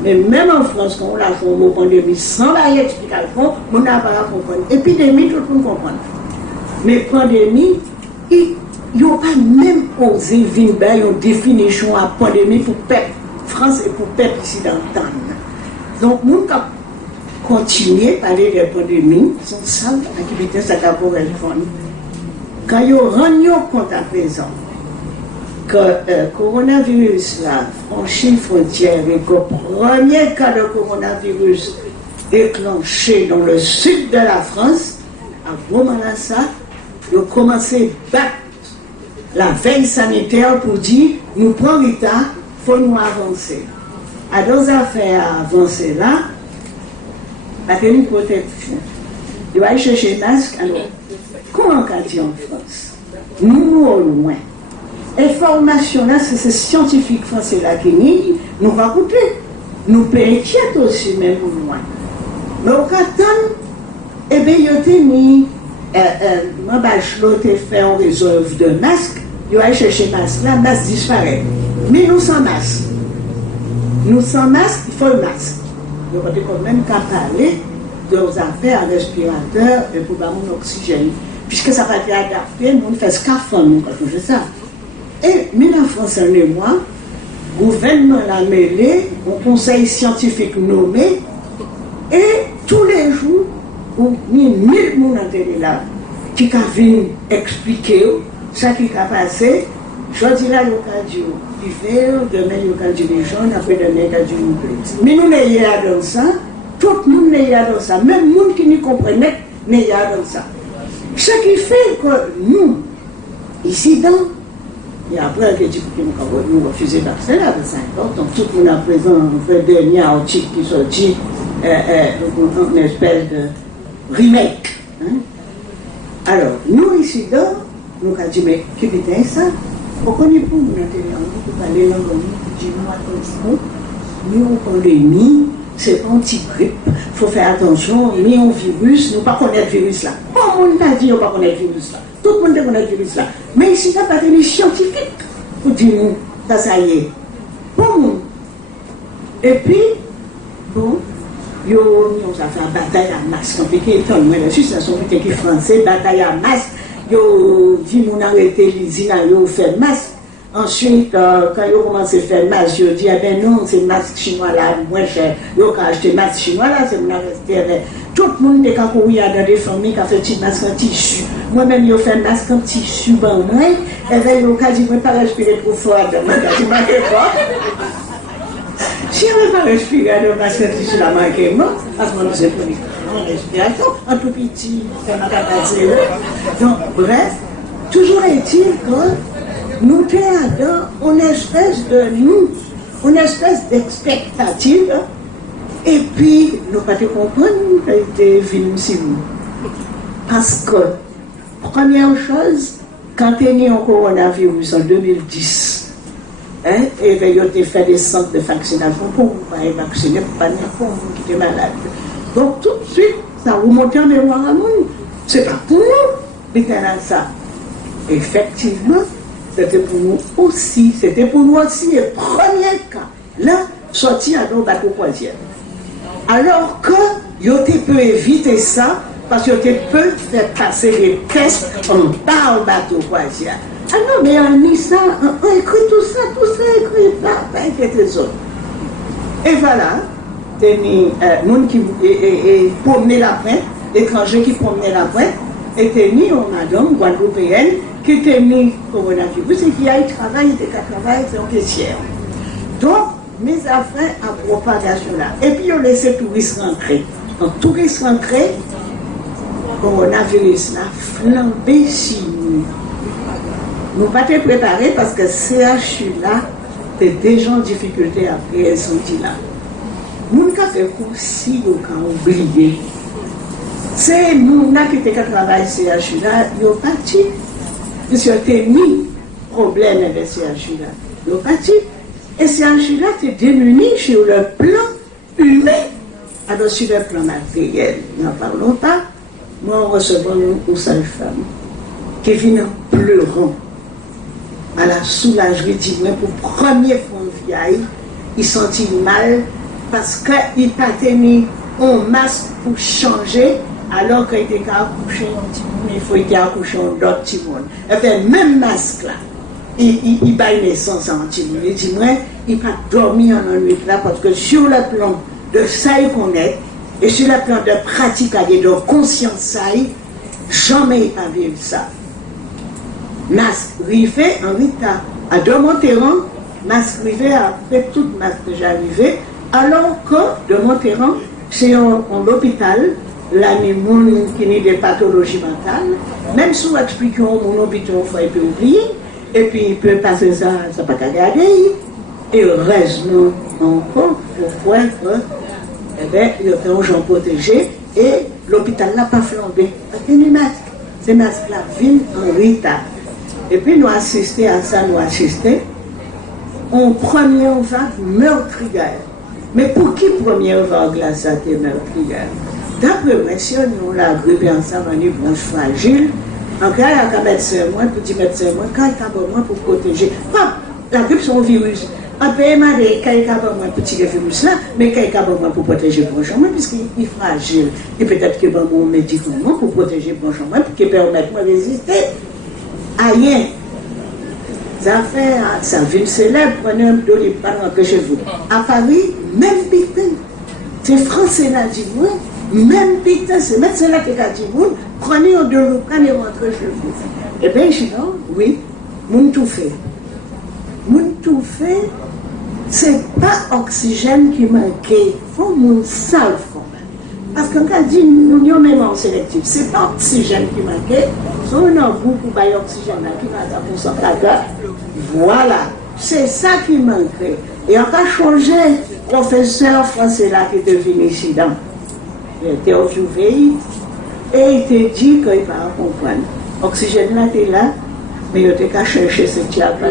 Mais même en France, quand on lâche un mot pandémie, sans la explication, on n'a pas à comprendre. Épidémie, tout le monde comprend. Mais pandémie, ils n'ont pas même osé venir une définition à pandémie pour peuple France et pour peuple ici dans le temps. Donc, nous avons continué à parler de pandémie, sans ça, l'activité, ça a pour répondre. Quand ils rendent compte à présent que le coronavirus a franchi frontière et que le premier cas de coronavirus déclenché dans le sud de la France, à moment-là, ils ont commencé à battre la veille sanitaire pour dire nous prenons l'État, il faut nous avancer. À deux affaires avancées là, la tenue protection. Il va aller chercher le masque. Alors, comment on dit en France? Nous, au loin. Information là, c'est ces scientifiques français là qui nous va coûter. Nous peut inquiéter aussi, même au loin. Mais au Qatar, eh bien, il y a mis, moi, Bachelot a fait une réserve de masques. Il va aller chercher le masque là, le masque disparaît. Mais nous sans masque. Nous sans masque, il faut le masque. Donc, on est quand même qu'à parler de nos affaires respirateurs et pour mon oxygène. Puisque ça va être adapté, nous faisons scaphandre quand on fait ça. Et, mais la France et moi, le gouvernement l'a mêlé, un conseil scientifique nommé, et tous les jours, on a 1000 personnes là qui viennent expliquer ce qui a passé. Je dis là, il y a du vert, demain il y a du jaune, après demain il y a du bleu. Mais nous n'ayons pas dans ça, tout le monde n'a pas dans ça, même les gens qui nous comprennent n'a pas dans ça. Ce qui fait que nous, ici dans, et après que nous refusons d'accès là, c'est important, tout le monde a présent, on fait des derniers articles qui sortent, une espèce de remake. Hein? Alors, nous ici dans, nous avons dit, mais qu'est-ce que c'est ça? Pourquoi nous pouvons nous parler dans le monde, nous en pandémie, c'est pas un petit grippe, il faut faire attention, ni un virus, nous ne pas connaître le virus là. Pas le monde n'a dit qu'on ne pas connaître le virus là. Tout le monde connaît le virus là. Mais ici, il n'y a pas de scientifique pour dire nous, ça y est. Bon. Et puis, bon, nous avons fait une bataille à masque. On peut étonner, mais la situation est qui français, bataille à masque. Yo dit mon arrêté l'usine, yo fait masque. Ensuite, quand ils ont commencé à faire masque, ils ont dit, eh ben non, c'est masque chinois là, moins cher. Ils ont acheté masque chinois là, c'est mon resté. Tout le monde est quand il y a dans des familles qui ont fait petit masque en tissu. Moi-même, ils ont fait masque en tissu, ben moi, et bien ils ont dit, je ne vais pas respirer trop fort. Je n'avais pas respiré dans masque en tissu là, manqué moi, parce que moi, je pris en respiration, un tout petit, ça m'a pas passé. Donc, bref, toujours est-il que nous avons une espèce d'expectative, et puis nous ne pouvons pas comprendre qu'elle était venue ici. Parce que, première chose, quand il y a eu un coronavirus en 2010, et il a fait des centres de vaccination pour ne pas être vacciné, pour ne pas être qui était malade. Donc tout de suite, ça remonte en mémoire à nous. Ce n'est pas pour nous, mais ça. Effectivement, c'était pour nous aussi, et premier cas, là, sorti à nos bateaux croisières. Alors que, ils peut éviter ça, parce qu'ils peut faire passer les tests en bas au bateau croisière. Ah non, mais on lit ça, on écrit tout ça, écrit pas inquiétez-vous. Et voilà, des gens qui promenaient la pointe, étrangers qui promenaient la pointe, était ni une madame guadeloupéenne qui était ni coronavirus et qui a eu travail, c'est en caissière. Donc, mes affaires à propagation là. Et puis, on laissait touristes rentrer. Donc, touristes rentrer, coronavirus là, flambé chez nous. Nous n'avons pas été préparés parce que CHU là, c'est déjà en difficulté après, elles sont là. Nous avons fait aussi, nous avons oublié. C'est nous qui avons travaillé CHU là, ils ont parti. Puisqu'ils ont mis problème avec CHU là. Ils ont parti. Et CHU là, c'est démuni sur le plan humain. Alors sur le plan matériel, n'en parlons pas. Moi, on recevait une seule femme qui vient en pleurant à la soulagerie d'Ivoire pour première fois en vieille. Il sentit mal parce qu'il n'a pas tenu un masque pour changer alors qu'il était accouché un petit monde, il faut qu'il accouché un autre petit monde. Et puis, même masque là, il bat naissance à un petit monde. Il dit, moi, il n'a pas dormi en nuit là parce que sur le plan de ça qu'on est, et sur le plan de pratique et de conscience ça, jamais il n'a vu ça. Masque rivé en retard. À de Monterrand, masque rivé après toute masque déjà arrivé, alors que de Monterrand, c'est en hôpital, là, il y a qui ont des pathologies mentales, même si vous expliquez mon hôpital, il peut oublier, et puis il peut passer ça, ça pas qu'à garder, et heureusement encore, pourquoi eh bien, il y a des gens protégés, et l'hôpital n'a pas flambé. Parce que les masques, ces masques-là viennent en retard. Et puis nous assistons à ça, en première vague meurtrière. Mais pour qui première vague là, ça a été meurtrière? D'après moi, si on l'a grippé ensemble, on est branche fragile, en cas, il y a un médecin, moi, petit médecin, moi, quand il y a besoin pour protéger. Pas, la grippe, c'est un virus. On peut aimer quand il y a besoin de petit virus là, mais quand il y a besoin pour protéger le branchement, puisqu'il est fragile. Et peut-être qu'il y a besoin de médicaments pour protéger le branchement, pour qu'il permette de résister. Rien. Ça fait, ça ville célèbre, prenez un dos de pas rentrer chez vous. À Paris, même pitin. C'est français là, dit moi, même pitin, c'est médecin là qui a dit moi, prenez un dos de prenez rentrer chez vous. Eh bien, je dis non, oui, mon tout fait. Mon tout fait, c'est pas oxygène qui manquait, il faut mon salve quand même. Parce qu'on a dit, nous sommes même en sélectif, c'est pas oxygène qui manquait, c'est un beaucoup d'oxygène qui va à 100%. Voilà, c'est ça qui manquait. Et on a changé, professeur français là qui était venu ici, il était au Jouveil, et il était dit qu'il ne va comprendre. L'oxygène là était là, mais il était qu'à chercher ce qu'il y a là.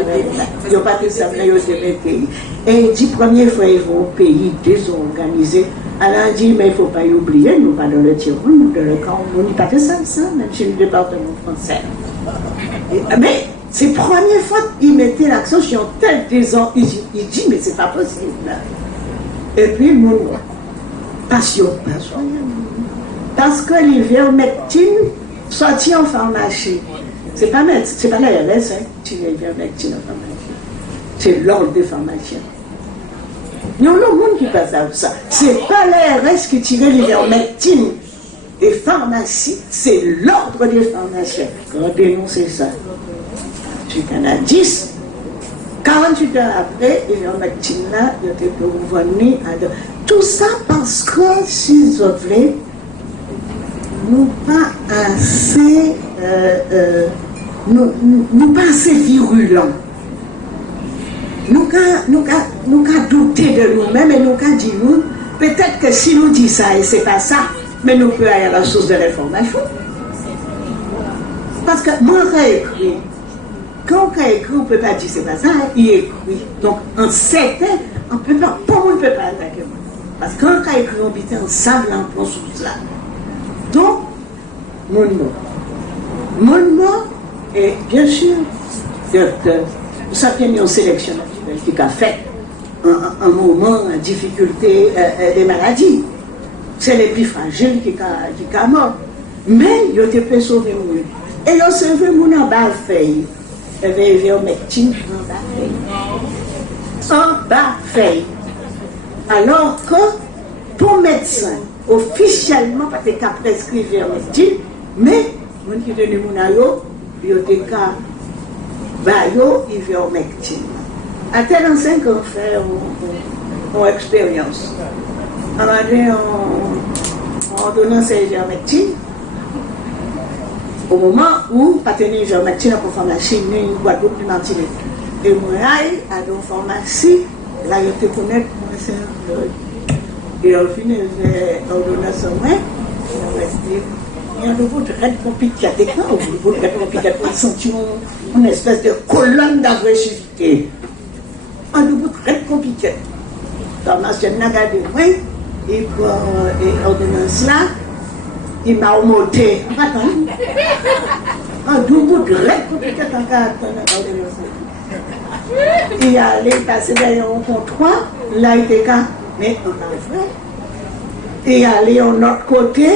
Il n'y a pas de ça, mais il était pays. Et il dit, première fois, ils vont au pays désorganisé. Alors il dit, mais il ne faut pas y oublier, nous pas dans le Tyrol, nous dans le camp, nous n'y pas de ça, même chez le département français. Mais c'est la première fois qu'il mettait l'accent sur tel désordre. Il dit, mais c'est pas possible. Et puis, nous, passion. Parce que l'ivermectine sortit en pharmacie. C'est pas l'ARS, tu l'ivermectine en pharmacie. c'est l'ordre des pharmaciens. Il y a un monde qui passe à ça. C'est pas l'ARS qui tire l'ivermectine des pharmacies, c'est l'ordre des pharmaciens. On dénonce ça. Tu en as 10. 48 heures après, l'ivermectine là, il était pour venir à tout ça parce que, s'ils ont fait, nous pas assez, nous pas assez virulents. Nous avons douté de nous-mêmes et nous avons dit nous, peut-être que si nous disons ça et c'est pas ça, mais nous pouvons aller à la source de l'information. Parce que moi, j'ai écrit. Quand on écrit, on ne peut pas dire c'est pas ça, il écrit. Donc, on sait on peut pas, pour on ne peut pas attaquer moi. Parce que quand on écrit, on peut on savent l'emploi sous ça. Donc, mon mot. Mon mot, et bien sûr, ça vient d'une sélection naturelle qui a fait un moment, une difficulté des maladies. C'est les plus fragiles qui sont morts. Mais ils ont été sauvés. Et ils ont sauvé mon en bas feuille. Il y avait ivermectine en bas feuille. En bas feuille. Alors que, pour médecin, officiellement, pas de cas prescrit ivermectine, mais, mon qui donne mon ayo, il y a des cas ivermectine. À tel enseigne qu'on fait une expérience. On a donné en donnant ces ivermectine, au moment où, pas tenir ivermectine pour pharmacie, ni une Guadeloupe, ni Martinique. Et moi, à une pharmacie, là, je te connais, moi, c'est et au final, j'ai ordonné son main, il y a de vous très compliqué à déclarer, vous très compliqué à sentir une espèce de colonne d'agressivité. Un de vous très compliqué. Le pharmacien n'a pas de moi, et pour l'ordonnance là, il m'a remonté. Un double très compliqué à l'ordonnance. Il est allé passer derrière un comptoir, là il était quand, mais on a vrai. Il est allé en autre côté,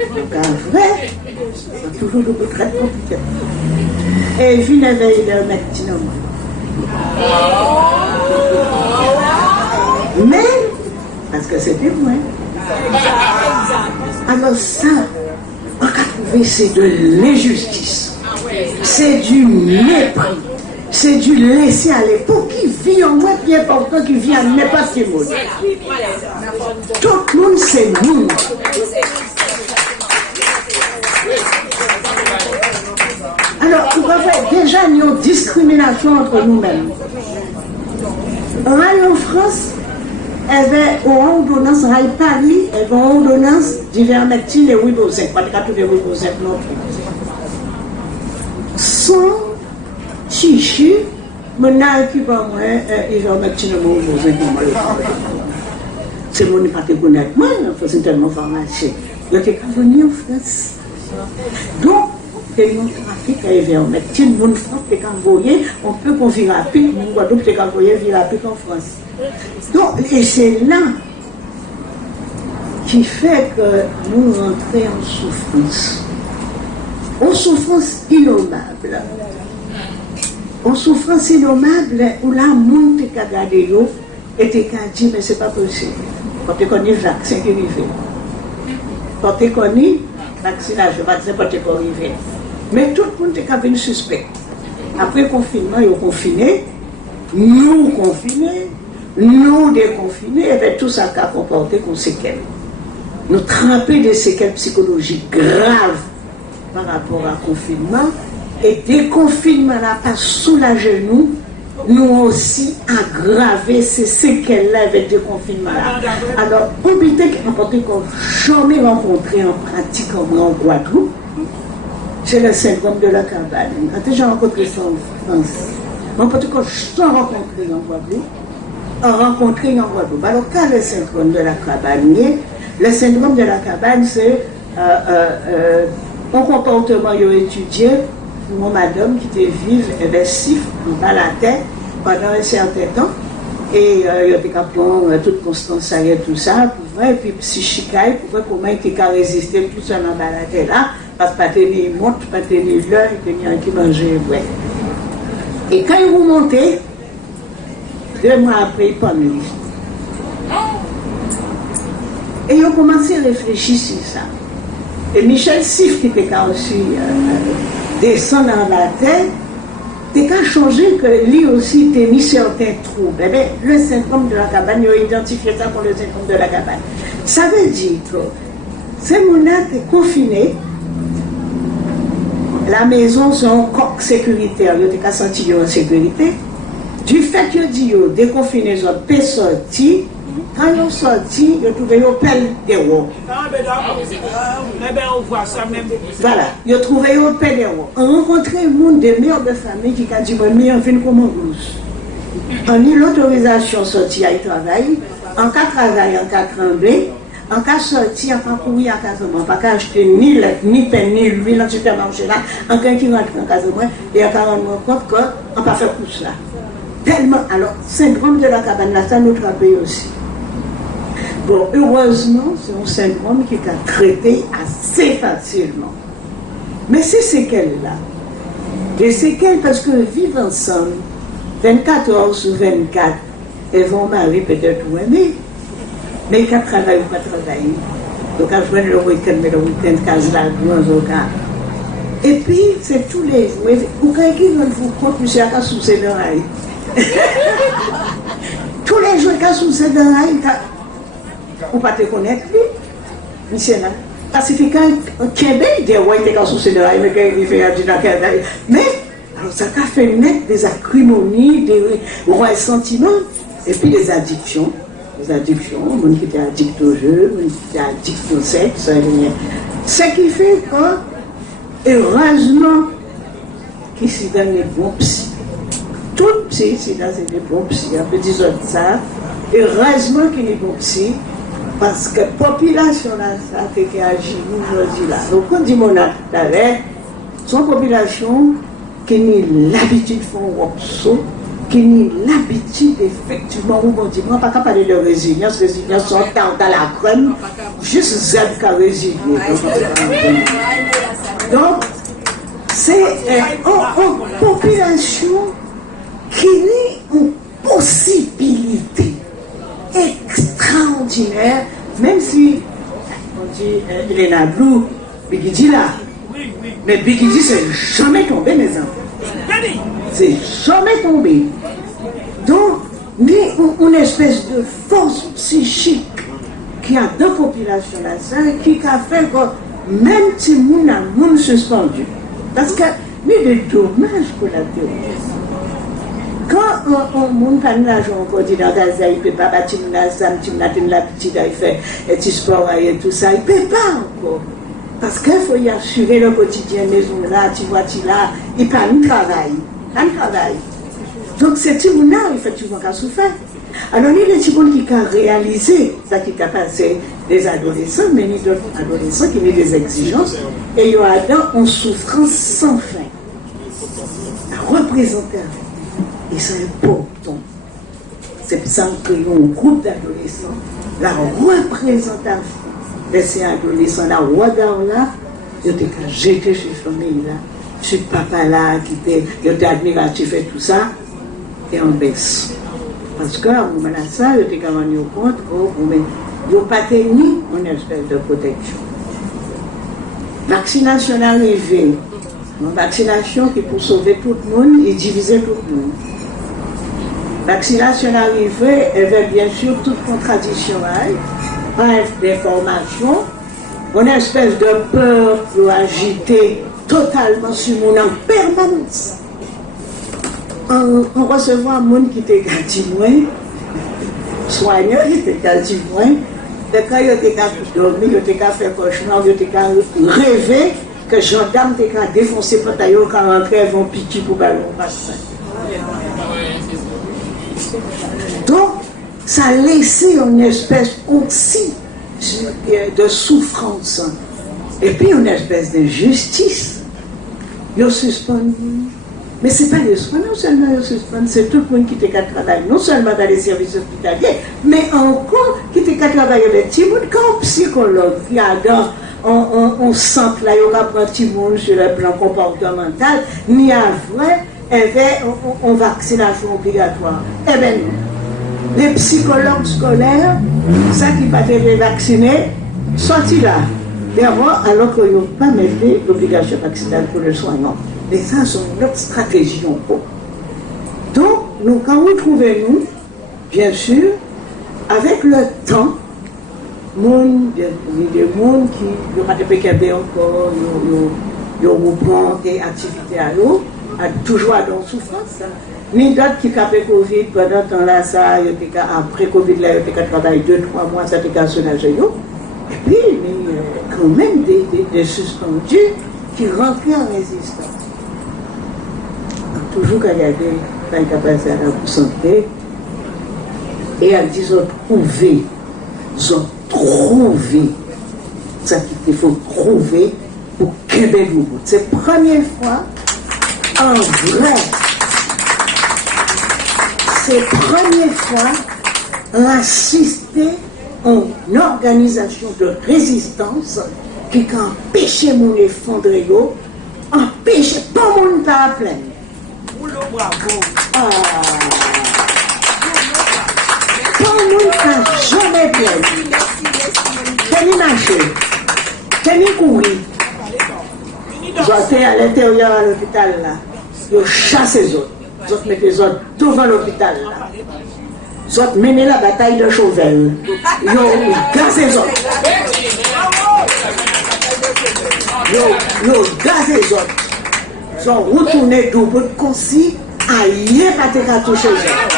on a vrai. C'est toujours double très compliqué. Et il vient avec le médecin. Mais, parce que c'était moi. Alors ça, on a trouvé, c'est de l'injustice. C'est du mépris. C'est du laisser aller. Pour qui vit en moi, plus important qui vit à n'importe quel monde. Tout le monde, c'est nous. Alors, vous voyez, déjà, il y a une discrimination entre nous-mêmes. En France, il y avait une ordonnance, à Paris, il y avait une ordonnance d'ivermectine et Wibosec. Pas de cas de Wibosec non plus. Sans chichu, maintenant, qui va moi, ivermectine et Wibosec. C'est mon pas te connaître. Moi, c'est tellement pharmacie. Il y a quelqu'un venu en France. Donc, et non trafic à ivermectine, mon France est envoyé, on peut qu'on vit rapide, mon Guadeloupe est envoyé vit rapide en France. Donc, et c'est là qui fait que nous rentrons en souffrance. En souffrance innommable. En souffrance innommable, où la monde qui a gardé l'eau, et qui a dit, mais c'est pas possible. Quand tu connais le vaccin qui arrive. Quand tu connais vaccination, vaccin quand tu arrive. Mais tout le monde est venu suspect. Après le confinement, ils ont confiné, nous confinés, nous déconfinés, et bien tout ça a comporté comme séquelles. Nous tremper des séquelles psychologiques graves par rapport au confinement, et déconfinement n'a pas soulagé nous aussi aggravé ces séquelles-là avec le déconfinement-là. Alors, probité qu'on n'a jamais rencontré en pratique en Guadeloupe, c'est le syndrome de la cabane. On a déjà rencontré ça en France. On peut dire sans rencontrer en Guadeloupe, Alors, quand le syndrome de la cabane, le syndrome de la cabane, c'est un comportement étudié pour une madame qui était vive, investive, en bas la tête pendant un certain temps. Et il y a des capons, toute constance et tout ça, pour voir, et puis psychique, pour voir comment il a résisté tout ça en bas la tête là. Parce que pas tenir monte, pas tenir l'heure, il tenir qui mangeait, ouais. Et quand ils vont monter, 2 mois après, il pas lui. Et ils ont commencé à réfléchir sur ça. Et Michel Sif, qui était aussi descend dans la tête, t'es qu'à changer que lui aussi t'es mis certains troubles. Eh bien, le syndrome de la cabane, il a identifié ça pour le syndrome de la cabane. Ça veut dire que ces gens-là t'es confinés, la maison c'est un coq sécuritaire, il t'es qu'à sentir en sécurité. Du fait que dit déconfiné, ils ont sorti. Quand ils sont sortis, ils ont trouvé une pelle de roue. On voit ça même. Voilà, ils ont trouvé une pelle de roue. On a rencontré un monde de mères de famille qui a dit mais on vient comme on douce. On a eu l'autorisation de sortir à y travailler. En cas de travail, en cas de trembler, en cas de sortir, en cas de courir à casement, pas qu'à acheter ni lait, ni pain, ni l'huile dans le supermarché là, en cas qui rentre en casement, et en cas de rendre compte qu'on n'a pas fait pour cela. Tellement, alors, syndrome de la cabane, là, ça nous travaille aussi. Bon, heureusement, c'est un syndrome qui est traité assez facilement. Mais ces séquelles-là, des séquelles parce que vivent ensemble, 24 heures sur 24, elles vont marier peut-être ou aimer, mais ils travaillent ou pas travailler. Donc, à jouer le week-end, mais le week-end, case la dans un cas. Et puis, c'est tous les jours. Ou quelqu'un veut vous compte, monsieur, à sous ses oreilles. Tous les jours, quand sous ses oreilles, ou pas te connaître, lui, monsieur là. Parce que quand Québec, il dit, ouais, il était sous ses oreilles, mais quand il fait un dîner, mais, alors ça a fait naître des acrimonies, des ressentiments, et puis des addictions. Les addictions, monde qui était addict au jeu, monde qui était addict au sexe, ce qui fait que, heureusement, qu'ils s'y donnent les bons psy. Tout psy, c'est des bons psy, un peu disons ça, heureusement qu'il est bon psy, parce que la population là, ça fait qu'il agit aujourd'hui là. Donc, on dit mon acte, c'est une population qui n'a l'habitude de faire un saut, qui n'a l'habitude effectivement, on dit, on ne va pas parler de résilience sont dans la crème, juste zèbre qu'à résilier. Donc, c'est une population qui a une possibilité extraordinaire, même si on dit Elena Blue, Biggie là, mais Biggie c'est jamais tombé, mes enfants. C'est jamais tombé. Donc, mais une espèce de force psychique qui a deux populations là, qui a fait que même si nous avons suspendu, parce que mais des dommages collatéraux. Quand on monte à l'argent, on dit dans Gaza, il ne peut pas bâtir la salle, la petite, il fait et tu sport et tout ça, il ne peut pas encore. Parce qu'il faut y assurer le quotidien, maison là, tu vois, tu là, il pas de travail. Donc c'est tout le monde effectivement qui a souffert. Alors il y a des gens qui ont réalisé ça qui a passé des adolescents, mais il y a d'autres adolescents qui ont des exigences et il y a une souffrance sans fin. La représentation. Et c'est important. C'est pour ça que nous avons un groupe d'adolescents, la représentation de ces adolescents, la regard là, ils ont jeté sur cette famille-là, sur papa là, qui était admiratif et tout ça, et on baisse. Parce qu'à un moment là, ça, ils étaient rendu compte qu'ils n'ont pas tenu une espèce de protection. Vaccination arrivée, une vaccination qui pour sauver tout le monde et diviser tout le monde. Vaccination arrivée, elle avait bien sûr toute contradiction, pas d'information, une espèce de peur pour agiter totalement sur le monde en permanence. On recevait un monde qui était gardien, soignant, qui était gardien, et quand il était dormir, il était fait cauchemar, il était rêver que les gendarmes étaient défoncés pour tailler quand rentrer, ils vont piquer pour ballon vaccin. Donc, ça a laissé une espèce aussi de souffrance. Et puis une espèce d'injustice. Ils ont suspendu. Mais ce n'est pas les soins, non seulement ils ont suspendu, c'est tout le monde qui était qu'à travailler, non seulement dans les services hospitaliers, mais encore qui était qu'à travailler avec tout le monde, comme psychologue, qui a dans on sent que là, il y aura pas tout le monde sur le plan comportemental, ni à vrai, une vaccination obligatoire. Eh bien non. les psychologues scolaires, ça qui pas été vacciné, sorti là. D'abord, alors qu'ils n'ont pas mis l'obligation vaccinale pour les soignants. Et ça, c'est notre stratégie encore. Donc, nous, quand vous trouvez-nous, bien sûr, avec le temps, il y a des gens qui ont des PKB encore, ils reprennent des activités à l'eau, toujours dans souffrance. Ni d'autres qui ont fait Covid pendant ce temps-là, ça, après Covid, là, ils ont travaillé 2-3 mois, ça a soulagé. Et puis, il y a quand même des suspendus qui rentrent en résistance. Toujours quand il y a des incapacités à la santé, et elles disent trouver, ça qu'il faut trouver pour Québec. C'est la première fois, en vrai, c'est la première fois, assister à une organisation de résistance qui a empêché mon effondrer, empêché pas mon pas à plein. Pas mon pas jamais plein. Tenez marché, tenez courir. J'étais à l'intérieur de l'hôpital là. Ils chassent les autres. Ils autres mettent les autres devant l'hôpital là. Ils autres menaient la bataille de Chauvel. Ils gazent les autres. Ils gazent les autres. Ils ont retourné du bout de concis. Aïe, pas de toucher les autres.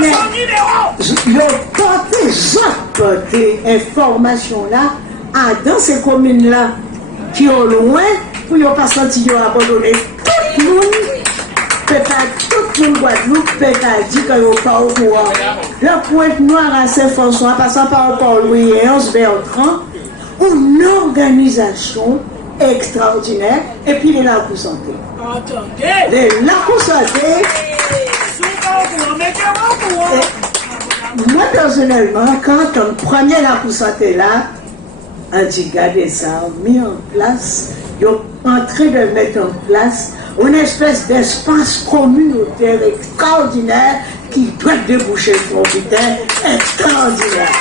Mais ils ont tenté information là dans ces communes là qui sont loin pour ne pas sentir abandonné. Tout le monde peut pas, tout le monde Guadeloupe peut pas dire qu'ils n'ont pas au courant. La Pointe Noire à Saint-François, passant par Paul-Louis et Hans-Bertrand, une organisation extraordinaire, et puis les lacs santé. Les lacs santé. Moi personnellement, quand on prenait la santé là, on dit regardez ça, on mis en place, ils sont en train de mettre en place une espèce d'espace communautaire extraordinaire qui doit déboucher sur un putain extraordinaire.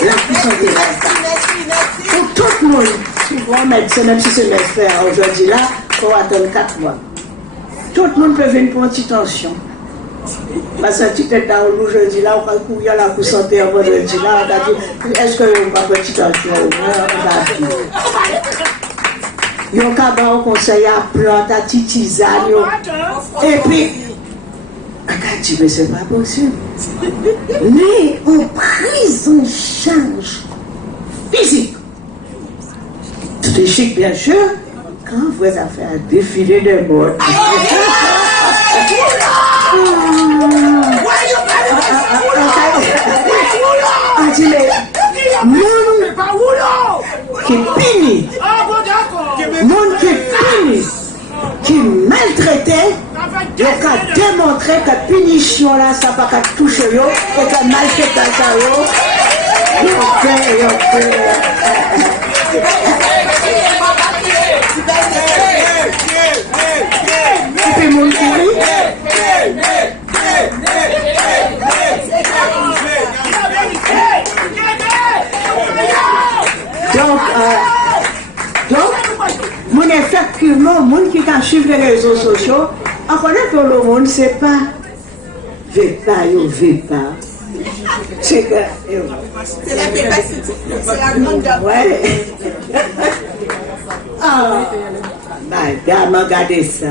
La santé là, pour tout le monde, souvent médecin, même si c'est médecin aujourd'hui là, il faut attendre 4 mois. Tout le monde peut venir pour une petite tension. Parce que tu es dans le jeudi là, on va courir la pour santé en vendredi là, on va dire, est-ce que on va faire une petite tension? Il y a un conseil à plantes, à tisane, et puis, on dit, mais c'est pas possible. Mais on prise en charge physique. Tout est chic, bien sûr. Quand vous avez fait un défilé de mode. On dit, qui puni, monde qui puni, qui maltraité, il a démontré que punition là, ça n'a pas touché yo, et que maltraité ça yo, donc, effectivement, le monde qui a suivi les réseaux sociaux, on connaît que le monde, c'est pas VEPA ou VEPA. C'est que. C'est la vivacité, c'est la grande dame. Ouais. Ah, madame, regardez ça.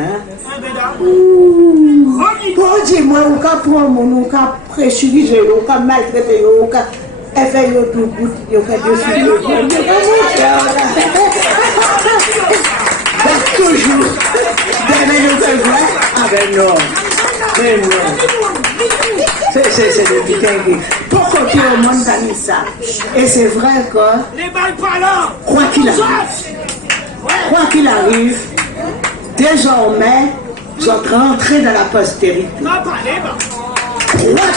Bon, dis-moi, on peut prendre, on peut pressuriser, on peut maltraiter, on peut faire tout bout, on peut défiler. Toujours. Demain, nous faisons. Ah ben non. Mais non. C'est le putain. Pourquoi tu au monde a mis ça? Et c'est vrai que. Les balles parlants. Quoi qu'il arrive, désormais, vous êtes rentrés dans la postérité. Quoi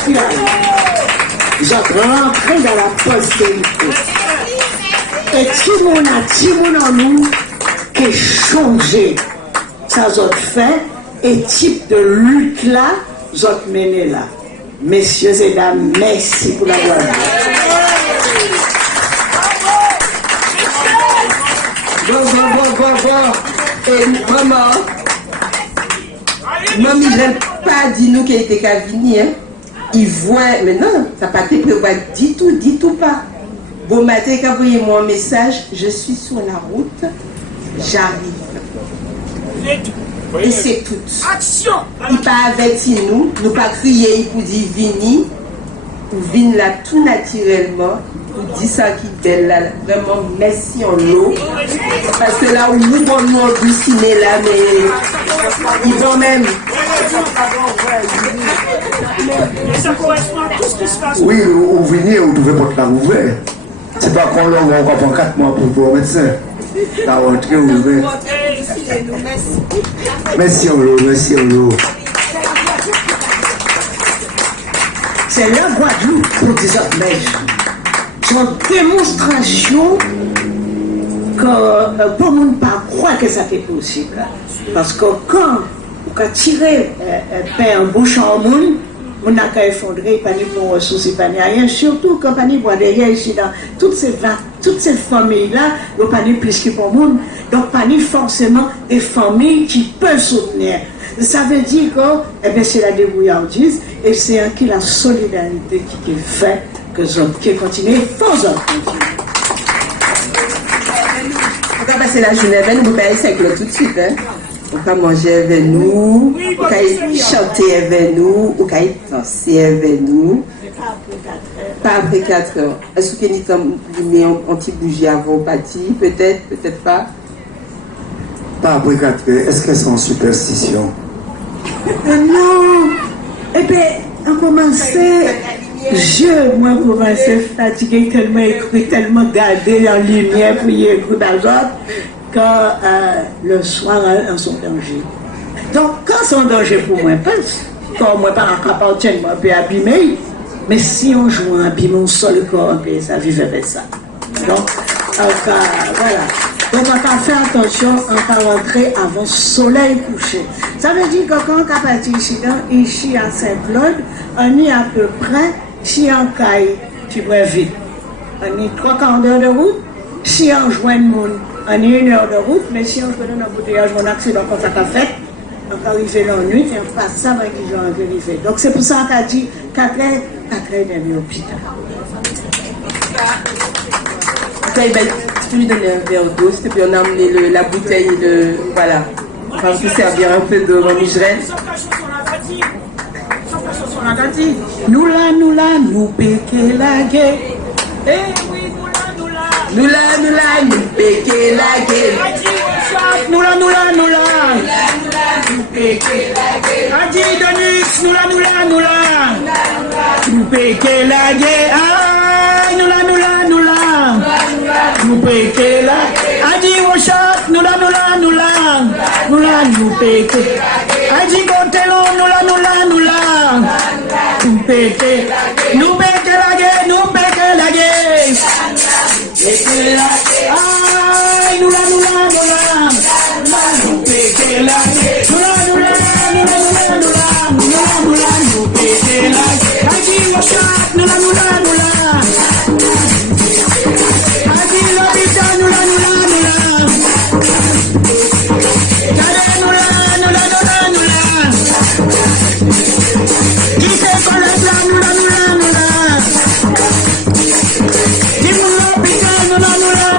qu'il arrive, vous êtes rentrés dans la postérité. Et Timon en nous, qui changer ça autres fait et type de lutte là autres mené là. Messieurs et dames, merci pour la Guadeloupe. Bon. Et maman, il n'a pas dit nous qu'il était qu'à venir. Il voit, mais non, ça n'a pas été prévu. Dis tout pas. Bon matin, quand vous envoyez-moi un message, je suis sur la route, j'arrive. Et c'est tout. Action! Il n'a pas averti nous pas crier pour dire vini, pour venir là tout naturellement, pour dire ça qui est belle là, vraiment merci en l'eau. Parce que là où nous avons dessiné là, mais ils vont même. Oui, vous venez, vous pouvez porter la ouvert. C'est pas qu'on l'a encore pendant 4 mois pour voir un médecin. La rentrée ouverte. Merci en l'eau, merci en l'eau. C'est la Guadeloupe pour des autres neige. C'est une démonstration que pour ne pas croire que ça fait possible. Parce que quand on a tiré pain en bouche en monde, on n'a qu'à effondrer, pas ni pour ressources, pas ni rien. Surtout quand on voit derrière ici, dans toutes ces familles-là, on pas ni plus que pour le monde. Donc, pas ni forcément des familles qui peuvent soutenir. Ça veut dire que c'est la débrouillardise et c'est qui la solidarité qui est faite que les hommes qui continuent, il faut les hommes continuer. On va passer la journée avec nous, on va essayer avec l'autre tout de suite. Hein? On va manger avec nous, on va chanter avec nous, on va danser avec nous. Pas après 4 heures. Est-ce que nous met un petit bougie avant parti? Peut-être, peut-être pas. Pas après 4 heures. Est-ce que c'est une superstition? Non. Et bien, on commençait. Moi, commençais fatigué, tellement écrit, tellement gardé en lumière pour y écouter d'azot, que le soir, on sont danger. Donc, quand c'est un danger pour moi, quand moi, par appartient, moi, peut abîmer, mais si on joue un abîme, on sort le corps, ça vive avec ça. Donc, voilà. Donc, on va faire attention, on va rentrer avant le soleil couché. Ça veut dire que quand on va partir ici à Saint-Claude, on est à peu près, si on caille, tu vas vite. On est 3 quarts d'heure de route. Si on joint le monde, on est 1 heure de route. Mais si on fait un embouteillage, on accident comme ça qu'a fait, on va arriver la nuit et on passe ça avec les gens arriver. Donc c'est pour ça qu'on a dit 4 heures dans l'hôpital. Tu lui donnes un verre d'eau, et puis on a amené la bouteille de. Voilà. On va vous servir un peu de migraine. Nous là, nous péquer la guerre. Eh oui, nous là, nous péquer la guerre. Nous là, nous péquer la guerre. Adi Denis, nous là, nous péquer la guerre. Ah, nous là, nous péquer la guerre. Adi Wochat, nous là, nous péquer. Adi Gontelon, nous là, nous péquer la guerre, nous péquer la guerre. Aïe, nous là, nous péquer la guerre. Nous péquer la guerre. Adi Wochat, nous là. Adi l'hôpital, nous là. Qui fait quoi le plan, nous là. Dis-moi l'hôpital, nous là.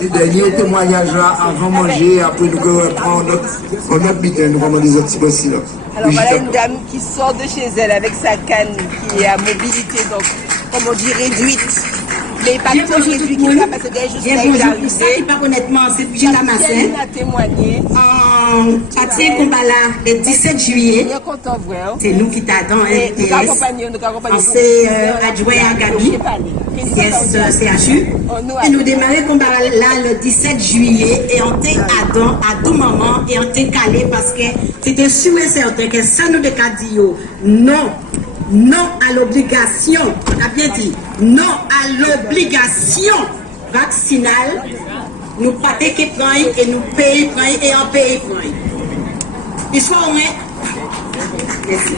Ce dernier témoignage là, avant de manger, après nous prendre notre bitin, nous prenons des autres petits là. Alors voilà une dame qui sort de chez elle avec sa canne qui est à mobilité, donc comme on dit réduite. Mais pas trop réduite qui va passer des juste qui pas honnêtement, c'est Brigitte Lamassin. a témoigné. En partie combat là, le 17 juillet. C'est nous qui t'attendons, c'est adjoint à Gabi, CHU. Et nous démarrons combat là le 17 juillet et on était à tout moment et on était calé parce que c'était sûr et certain que ça nous décadillons. Non. Non à l'obligation, on a bien dit, non à l'obligation vaccinale, nous pas qui prend et nous payons et on paye prend. Il soit honnête. Merci.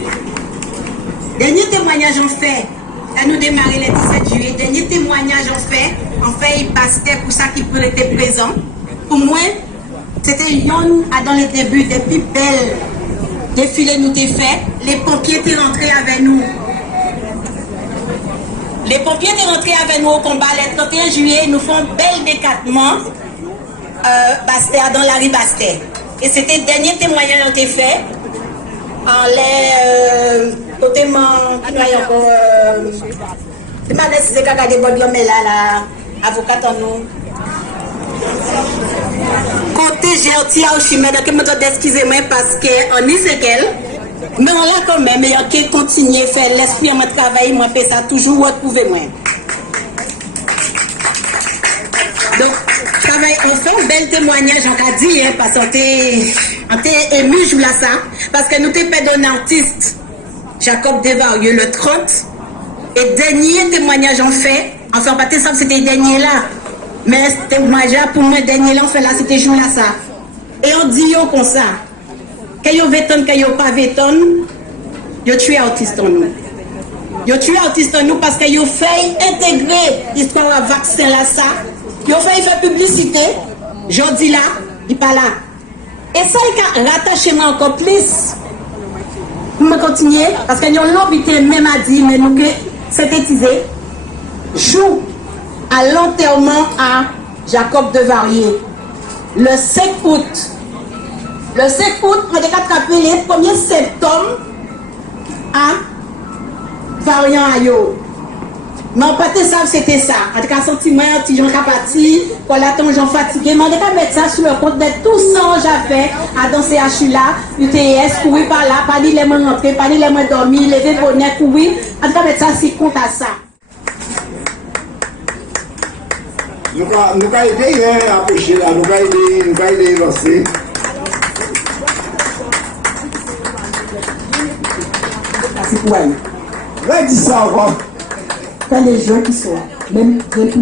Dernier témoignage on fait, là nous démarrons le 17 juillet, dernier témoignage on fait il passait pour ça qui peut être présent. Pour moi, c'était Yon dans les débuts, des plus belles défilés nous étaient faits, les pompiers étaient rentrés avec nous. Les pompiers étaient rentrés avec nous au combat le 31 juillet, ils nous font bel décattement dans la rue Bastet. Et c'était le dernier témoignage qui a été fait. En les C'est ma décision de regarder votre homme là, avocat en nous. Côté j'ai tiré au chemin, donc je me excusez-moi parce qu'on est c'est qu'elle. Mais on l'a quand même, et on continue à faire l'esprit, on travaille, moi fait ça toujours, retrouvez-moi. Donc, travail, on fait un bel témoignage, on a dit, hein, parce qu'on était ému, je voulais ça, parce que nous t'ai fait d'un artiste, Jacob Desvarieux, le 30, et dernier témoignage on fait, enfin, pas ça, c'était le dernier là, mais témoignage pour moi, dernier là, on fait là, c'était jour là ça. Et on dit yo comme ça, que yo véton, que yo pas véton, yo tué artiste en nous. Yo tué artiste en nous parce que yo fait intégrer l'histoire à vaccin là ça. Yo fait faire publicité, j'en dis là, il pas là. Et ça, il a rattaché moi encore plus. Pour me continuer, parce que nous l'habité même a dit, mais nous synthétiser, joue à l'enterrement à Jacob Desvarieux, le 5 août. Le 5 août, on a attrapé les premiers symptômes à variant à yo. Mais on peut savoir c'était ça. En tout cas, sentiment, petit gens parti, quand la ton gens fatigué, mais on peut mettre ça sur le compte de tout ça j'ai fait à danser à Chula, UTS, courir par là, pas ni les mains rentrer, pas ni les mains dormir, lever bonnet, courir. En tout cas, mettre ça si compte à ça. Nous avons aidé à pêcher là, nous avons aidé à lancer. C'est pour elle. Ouais, dis ça encore. Quand les gens qui sont, même depuis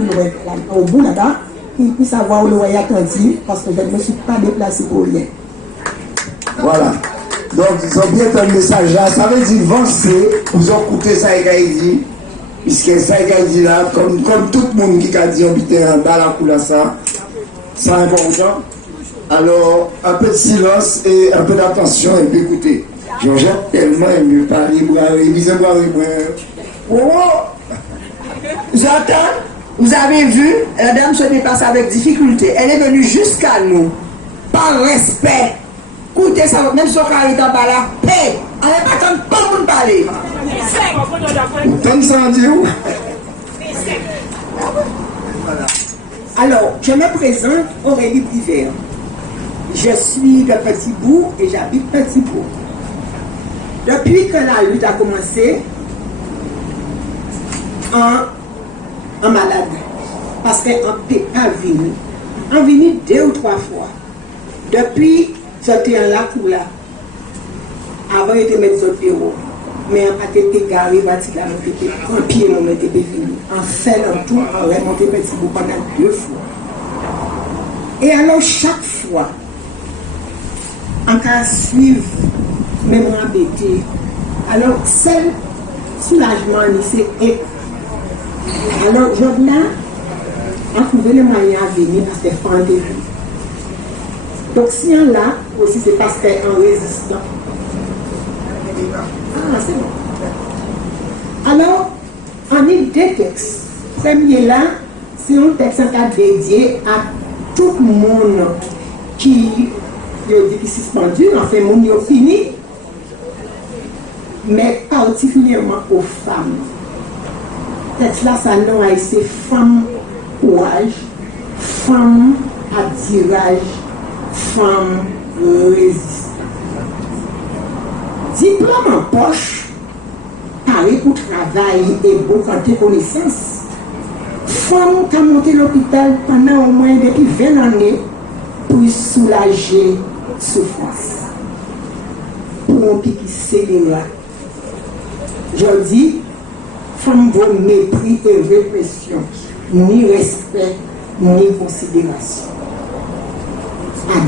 au bout là-bas, ils puissent avoir le loyer attentif parce que je ne me suis pas déplacé pour rien. Voilà. Donc, ils ont bien un message là. Ça veut dire avancer. Vous ont écouté ça et dit. Puisque ça et dit là, comme tout le monde qui a dit habiter en bas la couleur ça, c'est important. Alors, un peu de silence et un peu d'attention et puis écoutez. Jean-Jacques tellement aimé parler, J'entends, vous avez vu, la dame se dépasse avec difficulté. Elle est venue jusqu'à nous, par respect. Écoutez ça, même si on est en bas là, paix. Elle n'est pas tant pour nous parler. Comme ça, on dit où? Alors, je me présente Aurélie Biver. Je suis de Petit-Bourg et j'habite Petit-Bourg. Depuis que la lutte a commencé, en malade, parce qu'on ne peut pas venir. On est venu 2 ou 3 fois. Depuis, j'étais en là pour là. Avant, j'étais mettre au bureau. Mais on a été garé, bâti là, on était en pied, on était venu. On fait le tour, on est monté Petit Bourg pendant 2 fois. Et alors, chaque fois, on a suivi, même embêté. Alors, seul soulagement, c'est. Alors, aujourd'hui, on a trouvé les moyens à venir parce que c'est pas un début. Donc, si on l'a, aussi, c'est parce qu'on est résistant. Ah, c'est bon. Alors, on est 2 textes. Premier là, c'est un texte dédié à tout le monde qui est suspendu, enfin, mon est fini, mais particulièrement aux femmes. Texte là, ça nom a été femme courage, femme attirage, femme résistance. Diplôme en poche, pareil pour travail et beau quand connaissance. Femme qui a monté l'hôpital pendant au moins depuis 20 années pour soulager souffrance. Pour un petit scélérat. Je dis, femme vaut mépris et répression, ni respect, ni considération.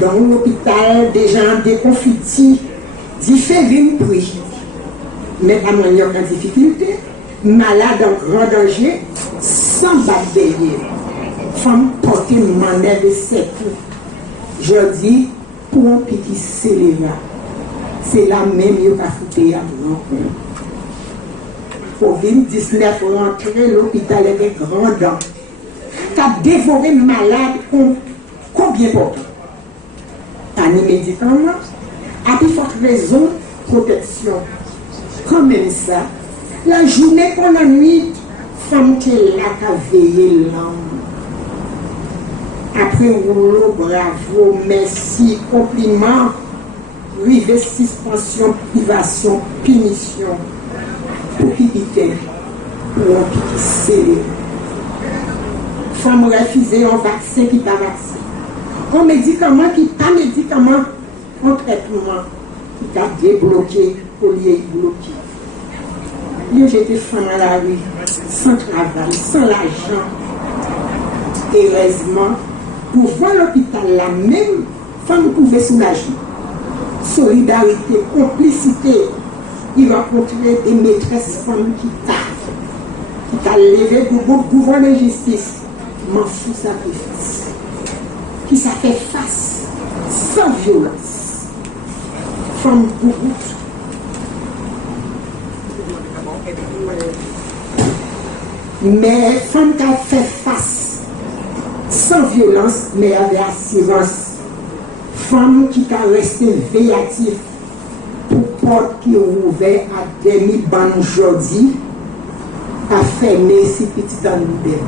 Dans l'hôpital, des gens déconfitis, dit fait vivre prix, mais pas manière en difficulté, malade en grand danger, sans battre derrière. Femme porter manève et secours. Je dis, pour un petit scélérat, c'est la même qui a foutu à grand. Pour vivre 19 rentrer l'hôpital avec grand dents. T'as dévoré malade combien de temps? Pas ni médicaments, à plus forte raison, protection. Quand même ça, la journée qu'on a nuit, femme qui est là, qui a veillé l'homme. Après, rouleau, bravo, merci, compliment, rive, suspension, privation, punition, pour qui quitter, pour qui scellé. Femme refusée un vaccin qui pas vaccin. Un médicament qui pas médicament, un traitement qui a débloqué, au lieu de bloquer. J'étais femme à la rue, sans travail, sans l'argent. Heureusement, pour voir l'hôpital, la même femme pouvait soulager. Solidarité, complicité. Il rencontrait des maîtresses femmes qui t'a levé pour gouverner la justice. M'en fous sacrifice. Qui ça fait face, sans violence. Femme pour mais femme qui a fait face sans violence, mais avec assurance. Femme qui a resté véative pour porte qui est ouverte à demi-ban aujourd'hui, à fermer ses petites dans le bébé.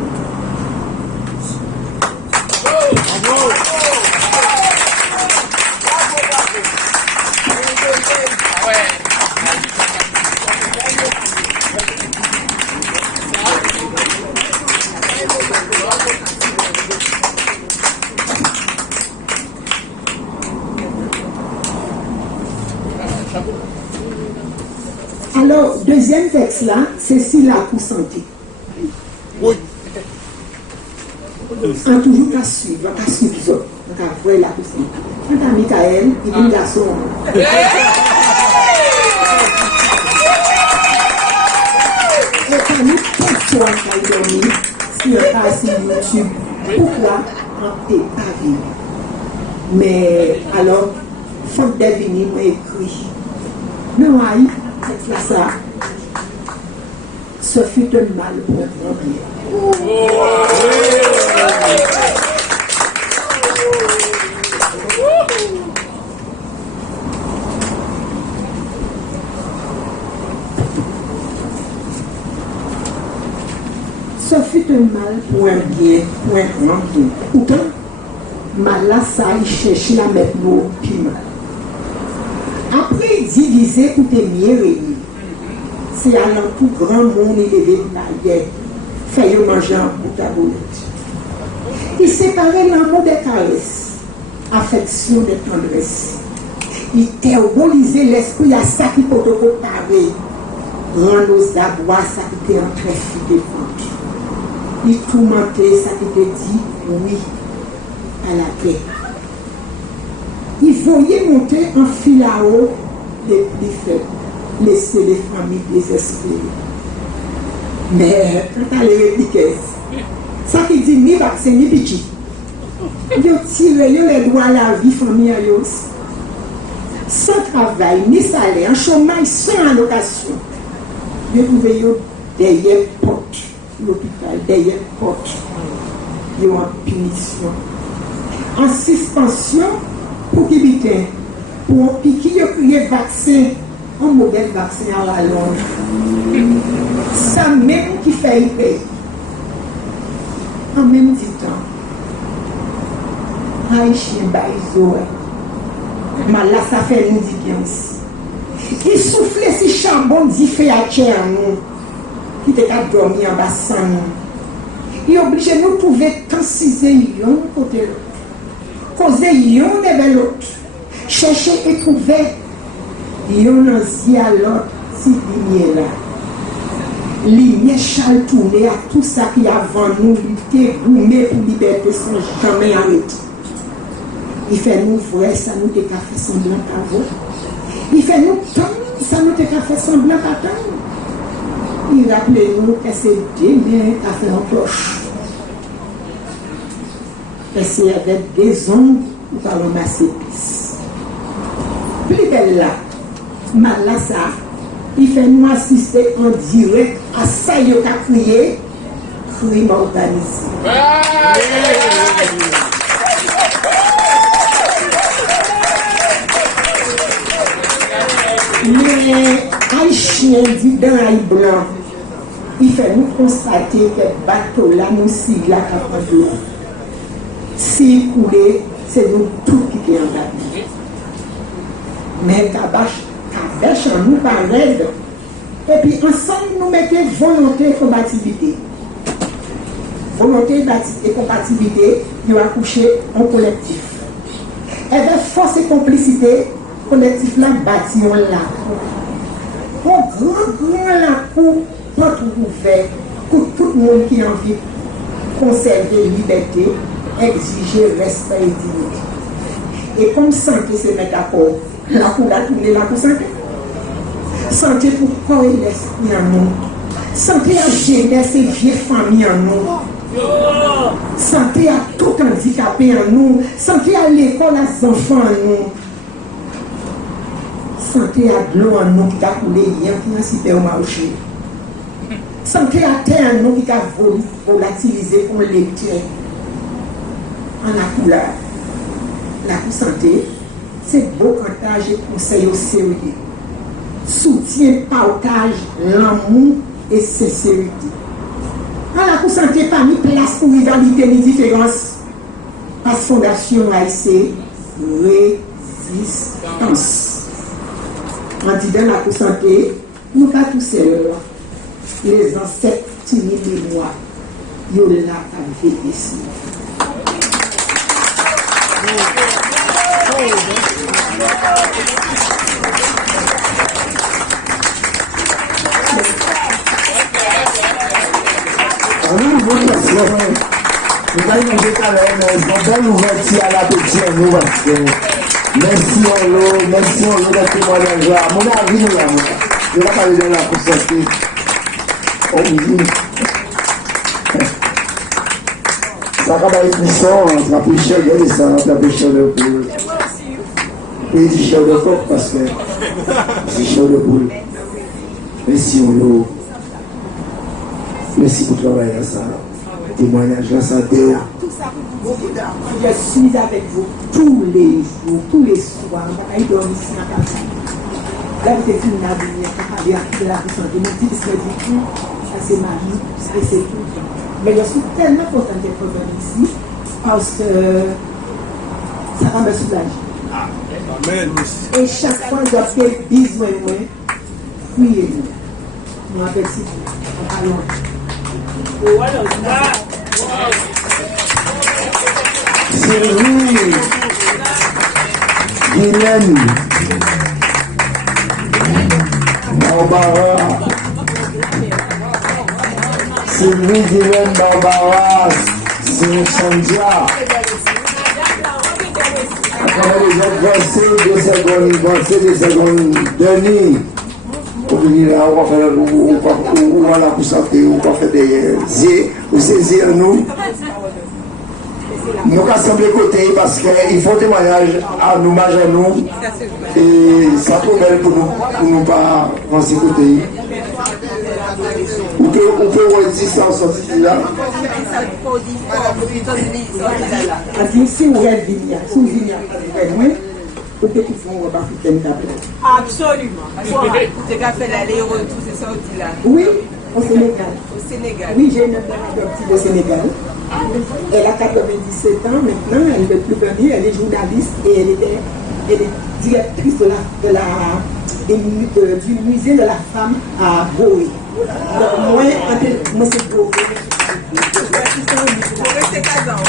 Alors, deuxième texte là, c'est si la pour santé. Oui. On toujours qu'à suivre, ça. On va voir la pour santé. On a Michael, il est un garçon. Et quand nous pensons à dormir, si on passe sur YouTube, pourquoi on n'est pas venu? Mais alors, il faut devenir écrit. Non, aïe. C'est ça. Ce fut un mal pour un bien. Ce fut un mal pour un bien, pour un grand bien. Pourtant, mal là, ça, il cherche la mettre au piment. Après diviser ou te mieux réunir, c'est à tout grand monde élevé de la guerre, faire manger en bout à bout. Il séparait l'amour des caresses, affection des tendresses. Il théobolisait l'esprit à ça qui peut te comparer, rendre aux abois ça qui était en très fou de vente. Il tourmentait ça qui te dit oui à la paix. Il voyait monter en fil à eau les plus faibles, laisser les familles désespérées. Mais quand elle répliquait, ça qui dit ni vaccin ni petit, ils tirent les doigts à la vie famille sans travail, ni salaire, en chômage, sans allocation. Ils trouvaient derrière porte, l'hôpital, derrière porte, ils ont en punition, en suspension. Pour qui bitin, pour piquer le vaccin, un modèle vaccin à la longue. Ça même qui fait le pays. En même temps, Haïtien Baïzo, mais là ça fait une différence. Il soufflait si charbon dit fait à terre nous, qui était à dormir en bas sans nous. Il est obligé de nous trouver tant ciser un côté l'autre. Causer yon de l'autre, chercher et trouver yon aussi à l'autre si ligne là. Ligne chal tourner à tout ça qui avant nous lutter, gourmet pour liberté sans jamais arrêter. Il fait nous vrai, ça nous fait semblant à vous. Il fait nous tant, ça nous fait semblant à tant. Il rappelle nous que c'est demain à faire en cloche. Et c'est avec des ongles ou par ramasser pisse. Plus belle là, mal là ça, il fait nous assister en direct à ça il a crié, crime organisé. Mais Haïtien dit dans Haït blanc, il fait nous constater que le bateau là, nous si là, capable de si couler, c'est nous tous qui sommes en bas. Mais Kabash en nous paraît. Et puis ensemble, nous mettons volonté et compatibilité. Volonté et compatibilité, nous accoucher en collectif. Et bien, force et complicité, collectif là, bâtiment là. Un grand là pour porte ouverte pour tout le monde qui a envie de conserver liberté, exiger respect et dignité. Et comme santé se met d'accord, la cour a tourné la pour santé. Santé pour corps et l'esprit en nous. Santé à jeunesse et vieille famille en nous. Santé à tout handicapé en nous. Santé à l'école à enfants en nous. Santé à de l'eau en nous qui a coulé hier qui a cité au marché. Santé à terre en nous qui a volatilisé comme l'étienne. En la couleur. La santé, c'est beau partage et conseil au sérieux. Soutien, partage, l'amour et sincérité. À la santé, pas mis place pour rivalité ni différence. Parce que Fondation AIC, résistance. En disant la santé, nous pas tous seuls. Les ancêtres timides de moi, ils ont là à vivre ici. Nous allons nous décaler, mais belle ouverture à la petite nous parce que merci à l'eau d'être témoignage là. Mon avis, nous là, je vais parler de la concertée. Oh oui. Ça va être une mission, on va pêcher, regardez ça, on va pêcher le poule. Et du chien de coq parce que c'est chien de poule. Merci à l'eau. Merci pour travailler à ça. Témoignage à ça. Je suis avec vous tous les jours, tous les soirs. Je vais dormir ici dans la casa. Là, vous êtes une avenir, vous avez de la santé. Mon petit se dit ça c'est ma vie, et c'est tout. Mais je suis tellement contente d'être venue ici parce que ça va me soulager. Amen. Et chaque fois que j'ai besoin de moi, priez-nous. Je m'appelle Sylvie. Sylvie, Guylaine, Barbara, Sylvie, Guylaine, Barbara, Sandia. Après les autres versets, 2 secondes, Denis. On va la constater, on va faire des ou saisir nous. Nous allons sembler côté parce qu'il faut témoignage à nous, à nous. Et ça peut belle pour nous pas avancer côté. On peut redire ça en sortie là. Si vous êtes venu, si vous venez, vous pouvez absolument. Tu as fait l'aller-retour, c'est ça aussi là? Oui, au Sénégal. Au Sénégal. Oui, j'ai une mère adoptive au Sénégal. Elle a 97 ans maintenant, elle ne peut plus venir, elle est journaliste et elle est directrice du musée de la femme à Boé. Donc, moi, c'est Boé. C'est 15 ans.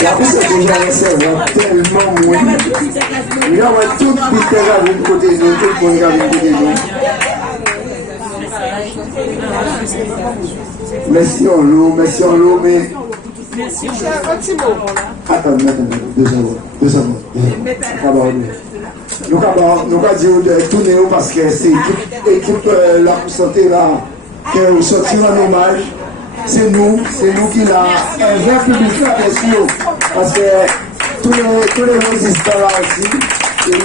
La plus c'est déjà recevoir tellement moins. Il y a tout qui est là de côté de nous, tout le monde est de côté de nous. Merci en l'eau, mais. Attends, 2 secondes. Nous allons dire tourner parce que c'est équipe la santé là qui est sorti en hommage. C'est nous qui l'a un vrai public là, bien sûr, parce que tous les résistants là aussi, c'est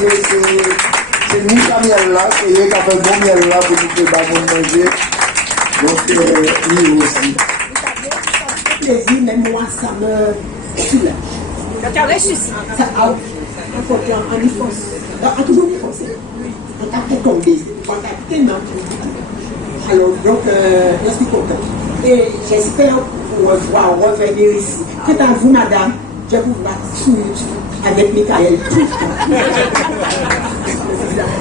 nous qui miel là, et qui a fait bon miel là pour nous faire manger. Donc, lui aussi. Plaisir, mais moi, ça me soulage. Ça a toujours y penser. on t'a fait tomber. On t'a tellement alors, donc, je suis content. Et j'espère pouvoir revenir ici. Quant à vous, madame, je vous vois sur YouTube avec Michael tout le temps.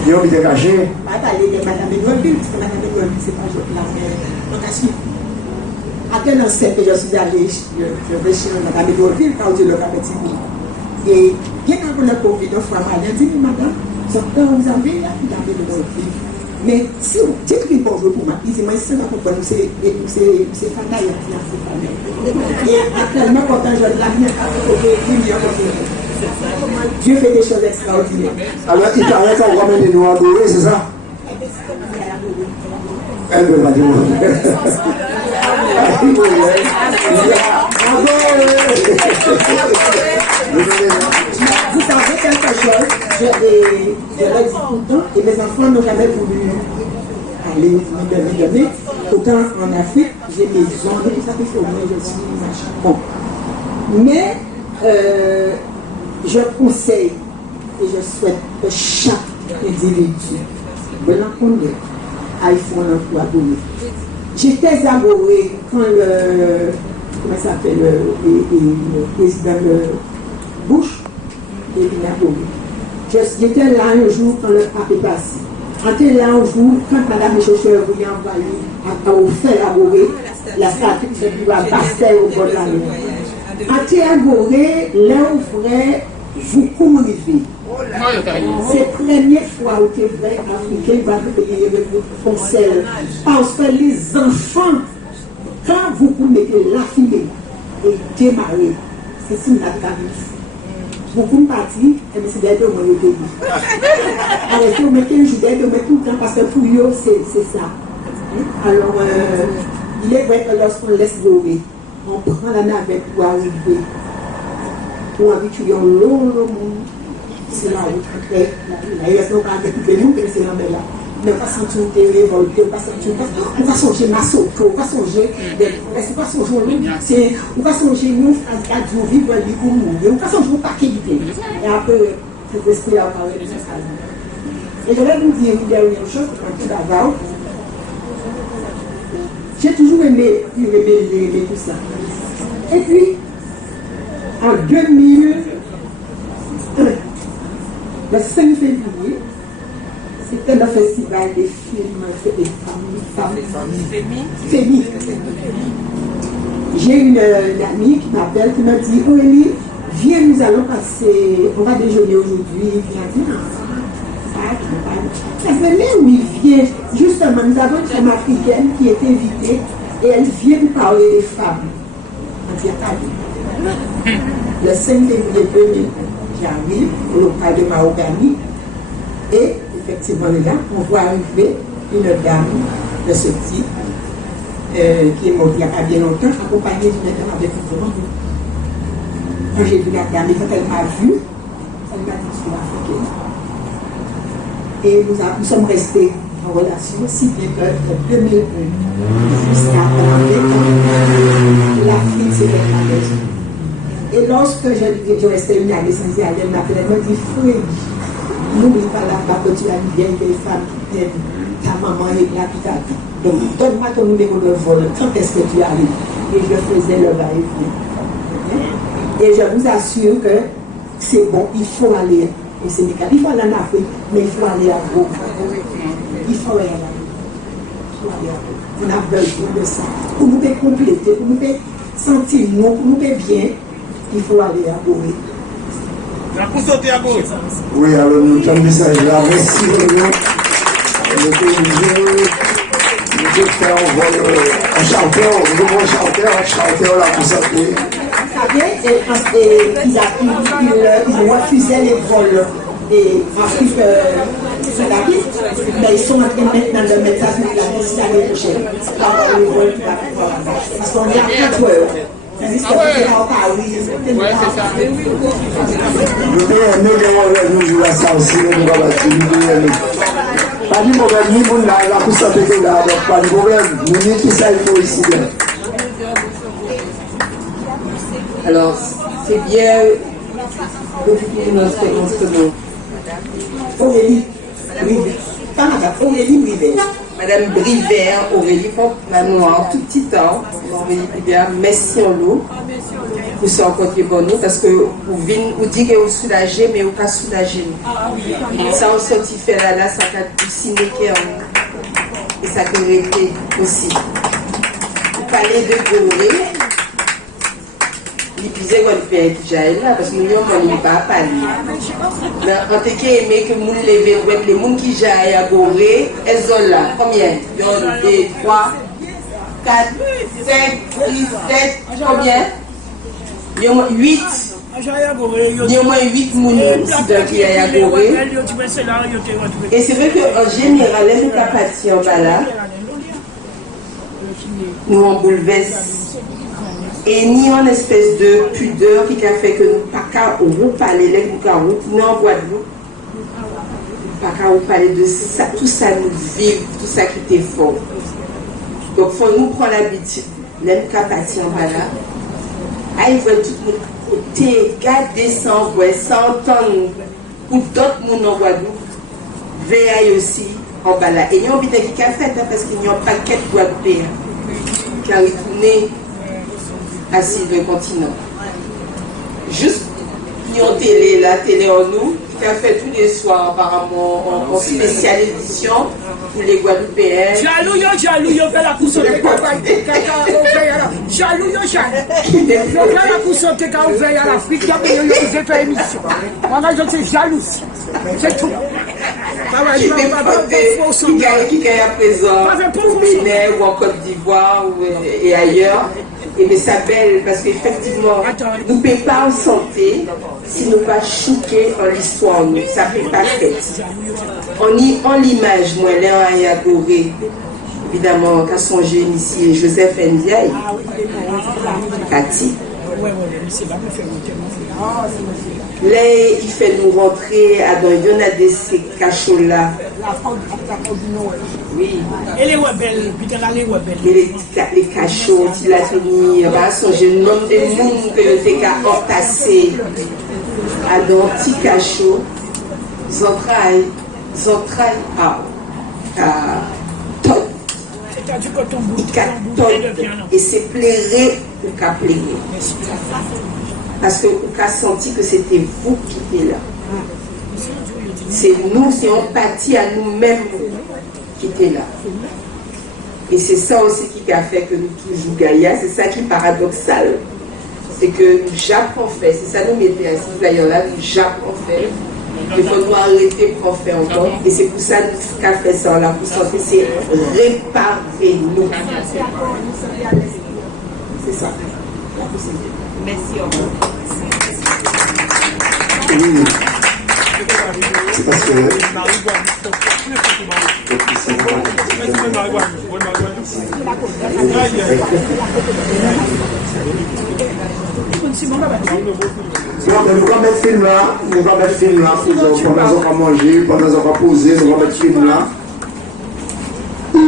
Ils ont été cachés. Pas parler de madame Edouardville, parce que madame Edouardville, c'est pas juste là. On a su. À quel instant que je suis allé, je vais chez madame Edouardville, quand je le dit. Et bien avant le Covid, une fois, elle dit, madame, vous avez là, madame Edouardville. Mais si vous dites qu'il faut pour moi, il dit, moi, c'est pas pourquoi c'est fatal, et actuellement, quand je la Dieu fait des choses extraordinaires. Alors, il paraît qu'on va mener nous adorer, c'est ça? Elle veut pas dire. Vous savez quelque chose, je l'ai dit tout le temps, et mes enfants n'ont jamais voulu aller me donner. Autant en Afrique, j'ai mes ongles, tout ça qui fait au moins je suis machin. Bon. Mais je conseille et je souhaite que chaque individu de l'encontre aille faire un emploi donné. J'étais amoureux quand comment ça s'appelle, le président Bush et j'étais là un jour quand le pape est passé. J'étais là un jour quand Madame Michel voulait envoyer au fait amoureux la statue de Bastère au bord de la mer. J'étais amoureux, là où vrai, vous courrivez. C'est la première fois où tu es vrai africain va payer le conseil. Parce que les enfants, quand vous mettez la fille et démarrer, c'est si la cabine. Beaucoup de partis, et c'est d'aide au moins au début. Alors, si vous mettez un jour d'aide, vous mettez tout le temps, parce que pour eux, c'est ça. Alors, il est vrai que lorsqu'on laisse voler, on prend la navette pour arriver, pour habituer un long monde. C'est la route après, il reste donc à découper nous, que c'est la mer là. Mais on va sentir des révoltés, on va songer Massoto, on va songer, c'est pas songer, on va songer nous, à Dieu vivre, ou mourir, on va songer au paquet d'idées. Et après, cet esprit-là va parler de ça. Et je vais vous dire une dernière chose, quand tout d'abord, j'ai toujours aimé tout ça. Et puis, en 2001, le 5 février, c'était le festival des films des femmes féminines. J'ai une amie qui m'appelle, qui m'a dit, oh Élie, viens, nous allons passer, on va déjeuner aujourd'hui, viens. Ça fait même où il vient, justement, nous avons une femme africaine qui est invitée et elle vient nous parler des femmes. Le 5 février 2000, j'arrive au local de Mahogany et effectivement là, on voit arriver une dame de ce type qui est morte il n'y a pas bien longtemps, accompagnée d'une dame avec une grande. Quand j'ai vu la dame, et quand elle m'a vu, elle m'a dit que je suis africaine. Et nous sommes restés en relation, si bien que de 2001 jusqu'à l'Afrique, c'était la maison. Et lorsque je restais une année sans y aller, elle m'appelait, elle m'a dit, Foué, n'oublie pas là-bas que tu as une vieille femme qui t'aime, ta maman est là, tout à tout. Donc, donne-moi ton numéro de vol, quand est-ce que tu arrives? Et je faisais le va-et-vient. Et je vous assure que c'est bon, il faut aller au Sénégal, il faut aller en Afrique, mais il faut aller à Gros. Il faut aller à Gros. On a besoin de ça. Pour nous compléter, pour nous sentir nous, pour nous bien, il faut aller à Gros. La pour sauter à gauche. Oui, alors nous sommes message là. Merci beaucoup. Nous faire un chanteur, nous avons un chanteur là pour sauter. Vous savez, ils refusaient les vols et Afrique socialiste, mais ils sont en train maintenant de mettre ça sur la liste l'année prochaine. Les vols parce qu'on est à 4 heures. Ouais, c'est ça. Nous jouons ça aussi, nous allons pas de problème, ni pour la course à péter là, pas de problème, nous disons qui ça il faut ici. Alors, c'est bien d'occuper notre instrument. Oui, oui. pas madame Aurélie Brivet. Madame Brivet, Aurélie, nous en tout petit temps, Aurélie Brivet, merci en l'eau. Vous êtes encore pour nous parce que vous dites que vous soulagez, mais vous ne soulagez pas. Ça, on sortit faire là, ça a signé et ça peut régler aussi. Vous parlez de Gorée. Il disait qu'on peut être déjà là parce que nous n'avons pas parlé. Mais en tout cas, aimé que nous levions, les gens qui jaillent à Gorée, elles sont là. Combien? 1, 2, 3, 4, 5, 6, 7, combien? Il y a 8. Il y a au moins 8 personnes qui aillent à Gorée. Et c'est vrai qu'en général, les gens qui en bas là, nous en bouleversent. Et ni en espèce de pudeur qui a fait que nous pas qu'à parler les nous en Guadeloupe, pas qu'à parler de ça, tout ça nous vivre, tout ça qui était fort. Donc il faut nous prendre l'habitude, les capacités en bas là, à y voir tout le côté, garder sans voir, sans entendre pour d'autres monde en Guadeloupe, veiller aussi en bas là. Et il y a un petit qui a fait parce qu'il n'y a pas de Guadeloupéens qui a retourné assis le continent. Juste, nous avons la télé en nous, qui a fait tous les soirs apparemment en spéciale édition pour les Guadeloupéens. Jaloux, fait la pousse de Jaloux, fait la pousse de quand on veille à l'Afrique, j'ai fait émission. Moi, je suis jaloux. C'est tout. Qui est à présent au Bénin ou en Côte d'Ivoire et ailleurs. Et mais ça belle parce qu'effectivement, nous ne pouvons pas en santé si nous ne pas choquer en l'histoire. Ça ne peut pas faire. En l'image, moi, là, il y a Gorée, évidemment, quand son jeune ici, Joseph Ndiaye, Cathy. Là, il fait nous rentrer dans une de ces cachots-là. Oui. Et les rebelles, puis dans les rebelles. Les cachots, il a tenu, son jeune homme de monde que le TK entassé à dans petit cachot, ils entraillent à tot. Et c'est plairé ou qu'à plaire. Parce que vous avez senti que c'était vous qui étiez là. C'est nous, c'est empathie à nous-mêmes qui étaient là. Et c'est ça aussi qui a fait que nous toujours gagnons. C'est ça qui est paradoxal. C'est que nous Japon fait, c'est ça nous mettons assis d'ailleurs là, nous Japon fait. Il faut nous arrêter pour en faire encore. Et c'est pour ça que nous fait ça là, pour santé, c'est réparer nous. C'est ça. Merci au revoir. Oui. C'est parce que nous allons mettre film là, pendant qu'on va manger, pendant qu'on va poser, nous allons mettre film là. Et